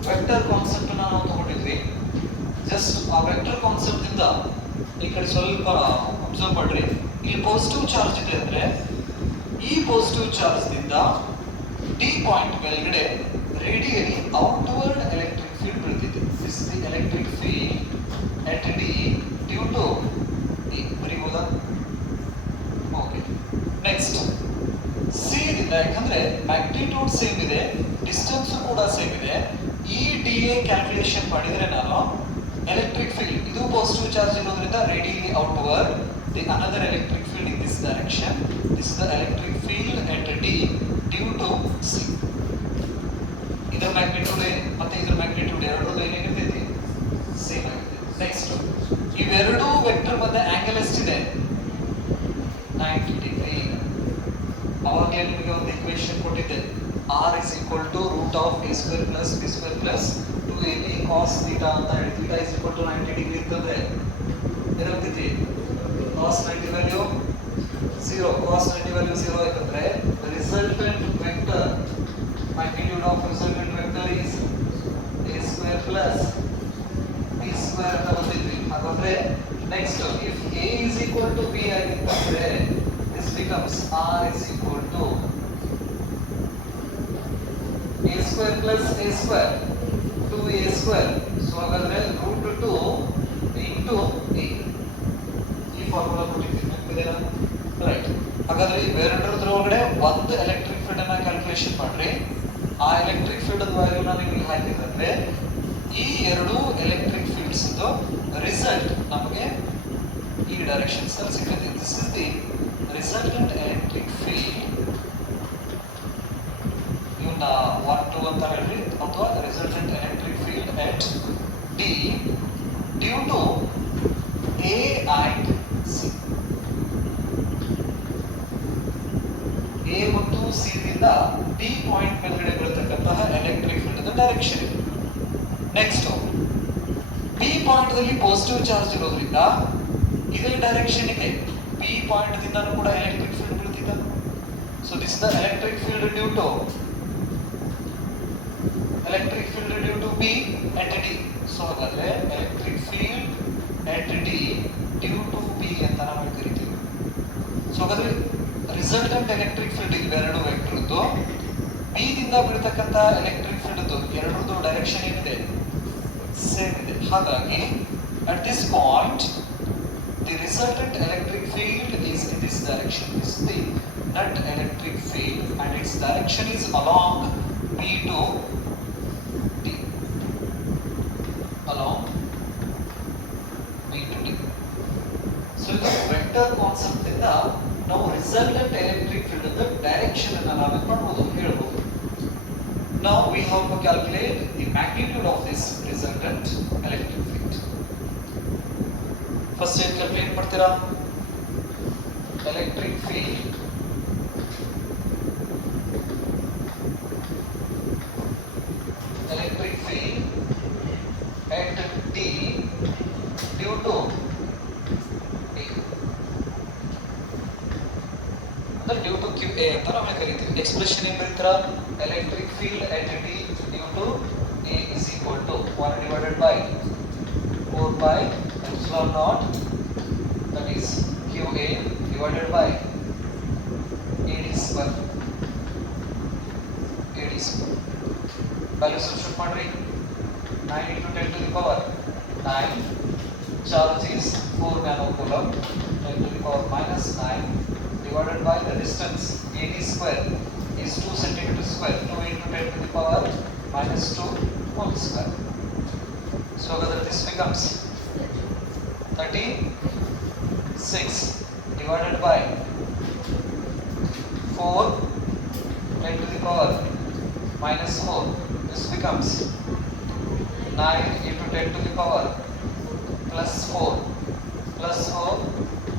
ವೆಕ್ಟರ್ ಕಾನ್ಸೆಪ್ಟ್ ನಾವು ತಗೊಂಡಿದ್ವಿ. ಜಸ್ಟ್ ಆ ವೆಕ್ಟರ್ ಕಾನ್ಸೆಪ್ಟ್ ಇಂದ ಈ ಕಡೆ ಸ್ವಲ್ಪ ಅಬ್ಸರ್ವ್ ಮಾಡ್ರಿ. ಇಲ್ಲಿ ಪಾಸಿಟಿವ್ ಚಾರ್ಜ್ ಇದೆ ಅಂದ್ರೆ ಈ ಪಾಸಿಟಿವ್ ಚಾರ್ಜ್ ದಿಂದ ಡಿ ಪಾಯಿಂಟ್ ಮೇಲ್ಗಡೆ ರೇಡಿಯಲಿ ಔಟ್ವರ್ಡ್ ಎಲೆಕ್ಟ್ರಿಕ್ ಫೀಲ್ಡ್ ಬೀಳ್ತಿದೆ. This is the electric field at D due to D. ಬರೀಬಹುದಾ? ಓಕೆ. ನೆಕ್ಸ್ಟ್ ಸಿ ದಿಂದ, ಯಾಕಂದ್ರೆ ಮ್ಯಾಗ್ನಿಟ್ಯೂಡ್ ಸೇಮ್ ಇದೆ, ಡಿಸ್ಟೆನ್ಸ್ ಕೂಡ ಸೇಮ್ ಇದೆ, ಈ ಡಿ ಎ ಕ್ಯಾಲ್ಕುಲೇಷನ್ ಮಾಡಿದ್ರೆ ನಾನು ಎಲೆಕ್ಟ್ರಿಕ್ ಫೀಲ್ಡ್ ಇದು ಪಾಸಿಟಿವ್ ಚಾರ್ಜ್ ಇರೋದ್ರಿಂದ radially outward the another electric field in this direction. This is the electric field at D due to C. ಇದರ ಮ್ಯಾಗ್ನಿಟ್ಯೂಡ್ ಮತ್ತೆ ಇದರ ಮ್ಯಾಗ್ನಿಟ್ಯೂಡ್ ಎರಡೂ ಏನೇನಿರ್ತೈತಿ? ಸೇಮ್ ಆಗಿದೆ. ನೆಕ್ಸ್ಟ್ ಇವೆರಡೂ ವೆಕ್ಟರ್ ಮಧ್ಯೆ ಆಂಗಲ್ ಎಷ್ಟಿದೆ? 90 ಡಿಗ್ರಿ. ಅವಾಗಲೇ ನಿಮಗೆ ಒಂದು ಇಕ್ವೇಶನ್ ಕೊಟ್ಟಿದ್ದೆ, R is equal to root of a square plus b square plus 2ab cos theta ಅಂತ ಹೇಳಿ. theta is equal to 90 degree ಇರ್ತಂದ್ರೆ ಏನಾಗ್ತೈತಿ? cos 90 ವ್ಯಾಲ್ಯೂ 0, cos 90 ವ್ಯಾಲ್ಯೂ 0 ಯಾಕಂದ್ರೆ the resultant vector magnitude of resultant vector is a square plus b square ಅಂತ ಬಂದಿದ್ವಿ. ಹಾಗಾದ್ರೆ next if a is equal to b ಆಗಿದ್ರೆ this becomes R is equal to a square plus a square 2a square. So ಹಾಗಾದ್ರೆ root 2 into a. ಈ ಫಾರ್ಮುಲಾ ಕೊಟ್ಟಿದ್ದೀನಿ ರೈಟ್. ಹಾಗಾದ್ರೆ ಇವೆರಡರ ಒಳಗಡೆ ಒಂದು ಎಲೆಕ್ಟ್ರಿಕ್ ಫೀಲ್ಡ್ ಅನ್ನ ಕ್ಯಾಲ್ಕುಲೇಷನ್ ಮಾಡ್ರಿ. ಆ ಎಲೆಕ್ಟ್ರಿಕ್ ಫೀಲ್ಡ್ ವ್ಯಾಲ್ಯೂ ನಾನು ನಿಮಗೆ ಹಾಕಿದ್ರೆ ಈ ಎರಡು ಎಲೆಕ್ಟ್ರಿಕ್ ಫೀಲ್ಡ್ಸ್ ರಿಸಲ್ಟ್ ನಮಗೆ ಈ ಡೈರೆಕ್ಷನ್ಸ್ ಅಲ್ಲಿ ಸಿಗುತ್ತೆ. This is the resultant electric field. ಇವನ್ನ 1 2 ಅಂತ ಹೇಳಿ, ಅಥವಾ resultant electric field at D due to A and C. A ಮತ್ತು ಸಿ ದಿಂದ ಡಿ ಪಾಯಿಂಟ್ ಮೇಲ್ಗಡೆ ಬರತಕ್ಕಂತಹ ಎಲೆಕ್ಟ್ರಿಕ್ ಫೀಲ್ಡ್ ಡೈರೆಕ್ಷನ್ ಇದೆ. ನೆಕ್ಸ್ಟ್ ಬಿ ಪಾಯಿಂಟ್ ದಲ್ಲಿ ಪಾಸಿಟಿವ್ ಚಾರ್ಜ್ ಇರೋದ್ರಿಂದ ಇದೇ ಡೈರೆಕ್ಷನ್ ಇದೆ. ಬಿ ಪಾಯಿಂಟ್ ದಿಂದನೂ ಕೂಡ ಎಲೆಕ್ಟ್ರಿಕ್ ಫೀಲ್ಡ್ ಬೀಳ್ತಿದೆ. So this is the electric field due to B at D. So ಹಾಗಾದ್ರೆ electric field at D due to B ಅಂತ ನಾವು ಕರಿತೀವಿ. ಸೊ ಹಾಗಾದ್ರೆ ರಿಸಲ್ಟೆಂಟ್ ಎಲೆಕ್ಟ್ರಿಕ್ ಫೀಲ್ಡ್ ಇವೆರಡು ವೆಕ್ಟರ್ ಇದ್ದು ಬಿ ದಿಂದ ಬೀಳ್ತಕ್ಕಂತ ಎಲೆಕ್ಟ್ರಿಕ್ ಫೀಲ್ಡ್ ಇದ್ದು ಎರಡರದ್ದು ಡೈರೆಕ್ಷನ್ ಏನಿದೆ? ಸೇಮ್ ಇದೆ. ಹಾಗಾಗಿ at this point the resultant electric field is in this direction. This is the net electric field and its direction is along B to D. Along B to D. So the vector concept ಇಂದ ನಾವು resultant electric field the direction ಅನ್ನು ನಾವು ಮಾಡಬಹುದು, ಹೇಳಬಹುದು. Now we have to calculate the magnitude of this resultant electric field. First ಏನು calculate ಮಾಡ್ತೀರಾ? Electric field at D due to D. ಅಂದ್ರೆ due to QA ಅಂತ ನಾವು ಕರಿತೀವಿ. ಎಕ್ಸ್ಪ್ರೆಷನ್ ಏನು ಬರೀತೀರಾ? Electric field at D due to A is equal to 1 divided by 4 pi epsilon naught, that is QA divided by AD square. Value substitute substitute ಮಾಡ್ರಿ 9 into 10 to the power 9 charge is 4 nanocoulomb 10 to the power minus 9 divided by the distance 80 square is 2 centimeter square 2 into 10 to the power minus 2 whole square. So whether this becomes 36 divided by 4 10 to the power minus 4, this becomes 9 into 10 to the power plus 4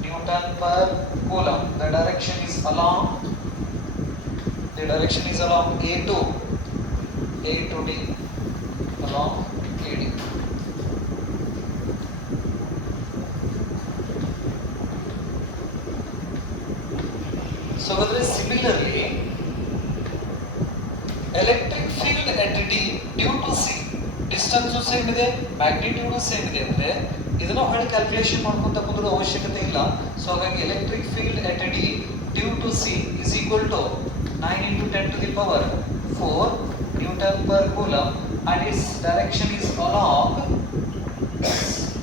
Newton per coulomb. The direction is along A to D, along AD. So whether similarly electric field at D due to C distance same ಇದೆ magnitude same ಇದೆ ಅಂದ್ರೆ ಇದನ್ನ ಹೊಳೆ ಕ್ಯಾಲ್ಕುಲೇಷನ್ ಮಾಡ್ಕೊಂತ ಕುಂದ್ರೋ ಅವಶ್ಯಕತೆ ಇಲ್ಲ. ಸೊ ಹಾಗಾಗಿ electric field at D due to C is equal to 9 into 10 to the power 4 Newton per coulomb and its direction is along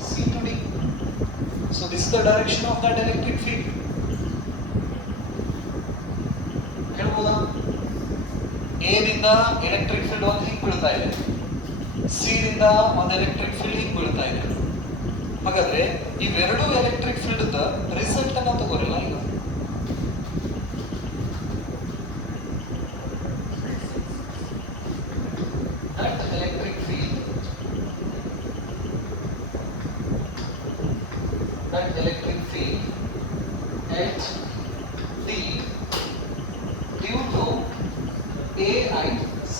C to D. So this is the direction of that electric field. ಹೇಳ್ಬೋದಾ? A ದಿಂದ electric field ಒಂದು ಹಿಂಗ್ ಬೀಳ್ತಾ ಇದೆ, C ದಿಂದ ಒಂದು electric field ಹಿಂಗ್ ಬೀಳ್ತಾ ಇದೆ. ಹಾಗಾದ್ರೆ ಇವೆರಡು ಎಲೆಕ್ಟ್ರಿಕ್ ಫೀಲ್ಡ್ ರಿಸಲ್ಟ್ ಅನ್ನ ತಗೋರಿಲ್ಲ ಈಗ. That electric field at D due to A and C.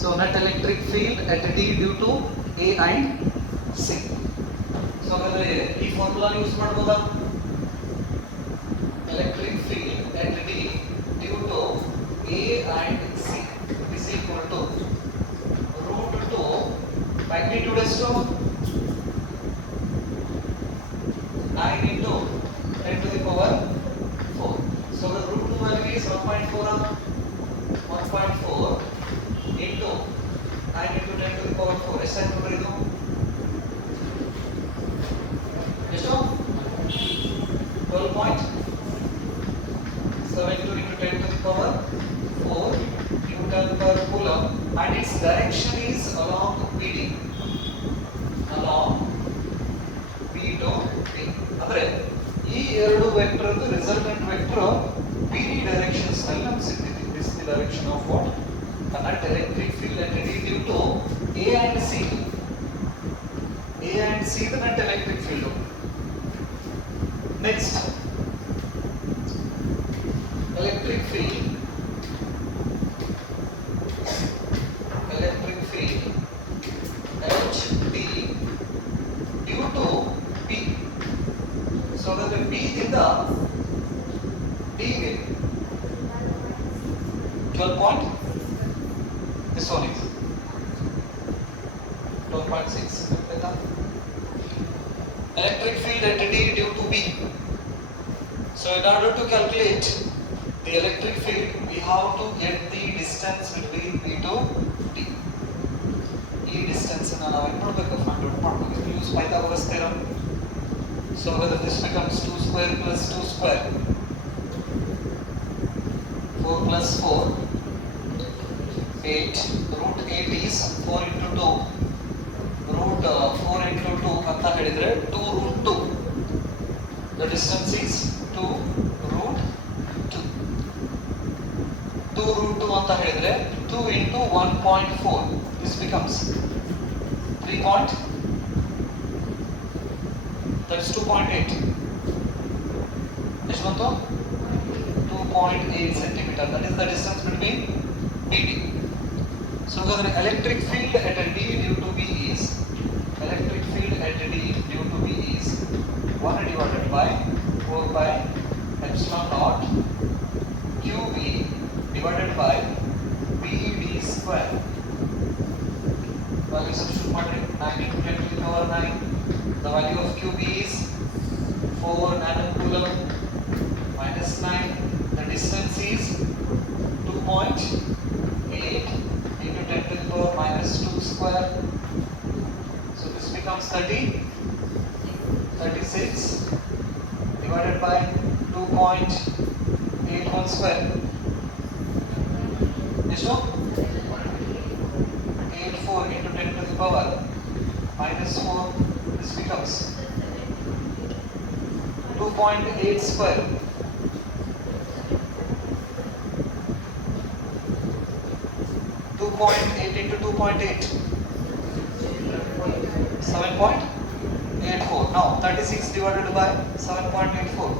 So net electric field at D due to A and C. So ಹಾಗಾದ್ರೆ ಈ ಫಾರ್ಮುಲಾ ಯೂಸ್ ಮಾಡಬಹುದಾ? Electric field at D due to A and C is equal to root 2 magnitude ಎಷ್ಟು 9 into 10 to the power 4. So the root 2 value is 1.4 into 9 into 10 to the power 4. ಎಷ್ಟು ಆಯ್ತು ನೋಡ್ರಿ ಇದು? ಎಷ್ಟು 12.72 into 10 to the power 4 Newton per coulomb and its direction is along BD, along B to D. ಅಂದ್ರೆ ಈ ಎರಡು vector resultant vector BD directions ನಲ್ಲಿ ನಮಗೆ ಸಿಗ್ತಿದೆ. This is the direction of what? The net electric field at D due to A and C. A and C the net electric field. Next, electric field H D due to B. So that the B ದಿಂದ D ಗೆ 12. This one is 12.6. Electric field at D due to B. So in order to calculate the electric field, we have to get the distance between B to D. ಈ distance ಅನ್ನು ನಾವು ಏನು ಮಾಡಬೇಕು? Find out ಮಾಡಬೇಕು. Use Pythagoras theorem. So whether this becomes 2 square plus 2 square 4 plus 4 8 root 8 is 4 into 2 root 4 into 2 ಅಂತ ಹೇಳಿದ್ರೆ 2 root 2. The distance is 2 root 2. 2 root 2 ಅಂತ ಹೇಳಿದ್ರೆ 2 into 1.4. This becomes 3 point. That is 2.8. ಎಷ್ಟು ಬಂತು? 2.8 centimeter. That is the distance between BD. So the electric field at D due to B is 1 divided by 4 by epsilon naught QB divided by BD square. Value substitute The value of QB is 4 nanocoulomb minus 9. The distance is 2.8 into 10 to the power minus 2 square. So this becomes 36 divided by 2.81 square. Yes, no? 84 into 10 to the power minus 4. This becomes 2.8 square. 2.8 into 2.8. 7.84. Now 36 divided by 7.84.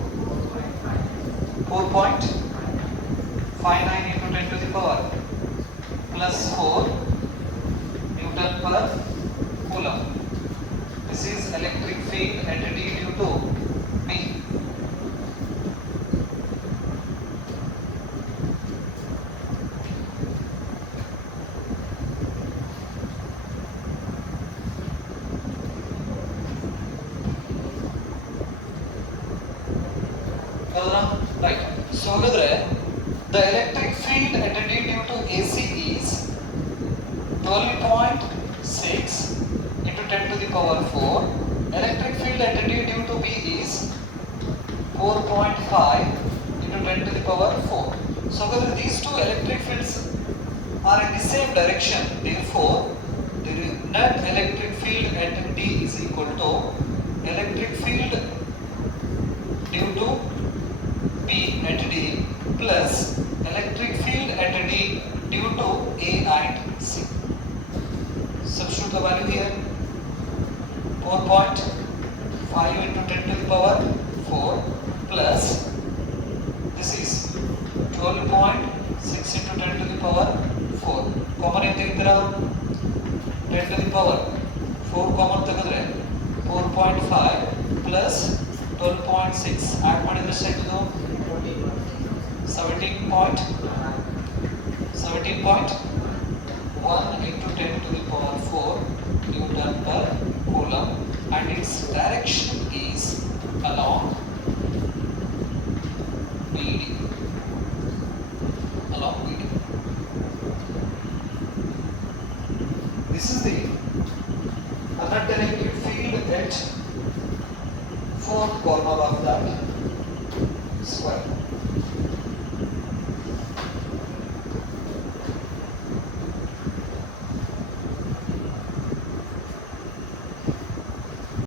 4.59 into 10 to the power plus 4 Newton per coulomb. This is electric field at D due to B. Right. So the electric field at D due to AC is 12.6 into 10 to the power 4. Electric field at D due to B is 4.5 into 10 to the power 4. So these two electric fields are in the same direction. Therefore, the net electric field at D is equal to electric field due to B at D plus electric field at D due to A and C. Substitute the value here. 4.5 into 10 to the power 4 plus this is 12.6 into 10 to the power 4. Common in 10 to the power 4 common 4.5 plus 12.6 add ಮಾಡಿದ್ರೆ ಎಷ್ಟಾಯ್ತು 17.1 into 10 to the power 4 Newton per coulomb, and its direction is along BD. Along BD. This is the net electric field at fourth corner of that square.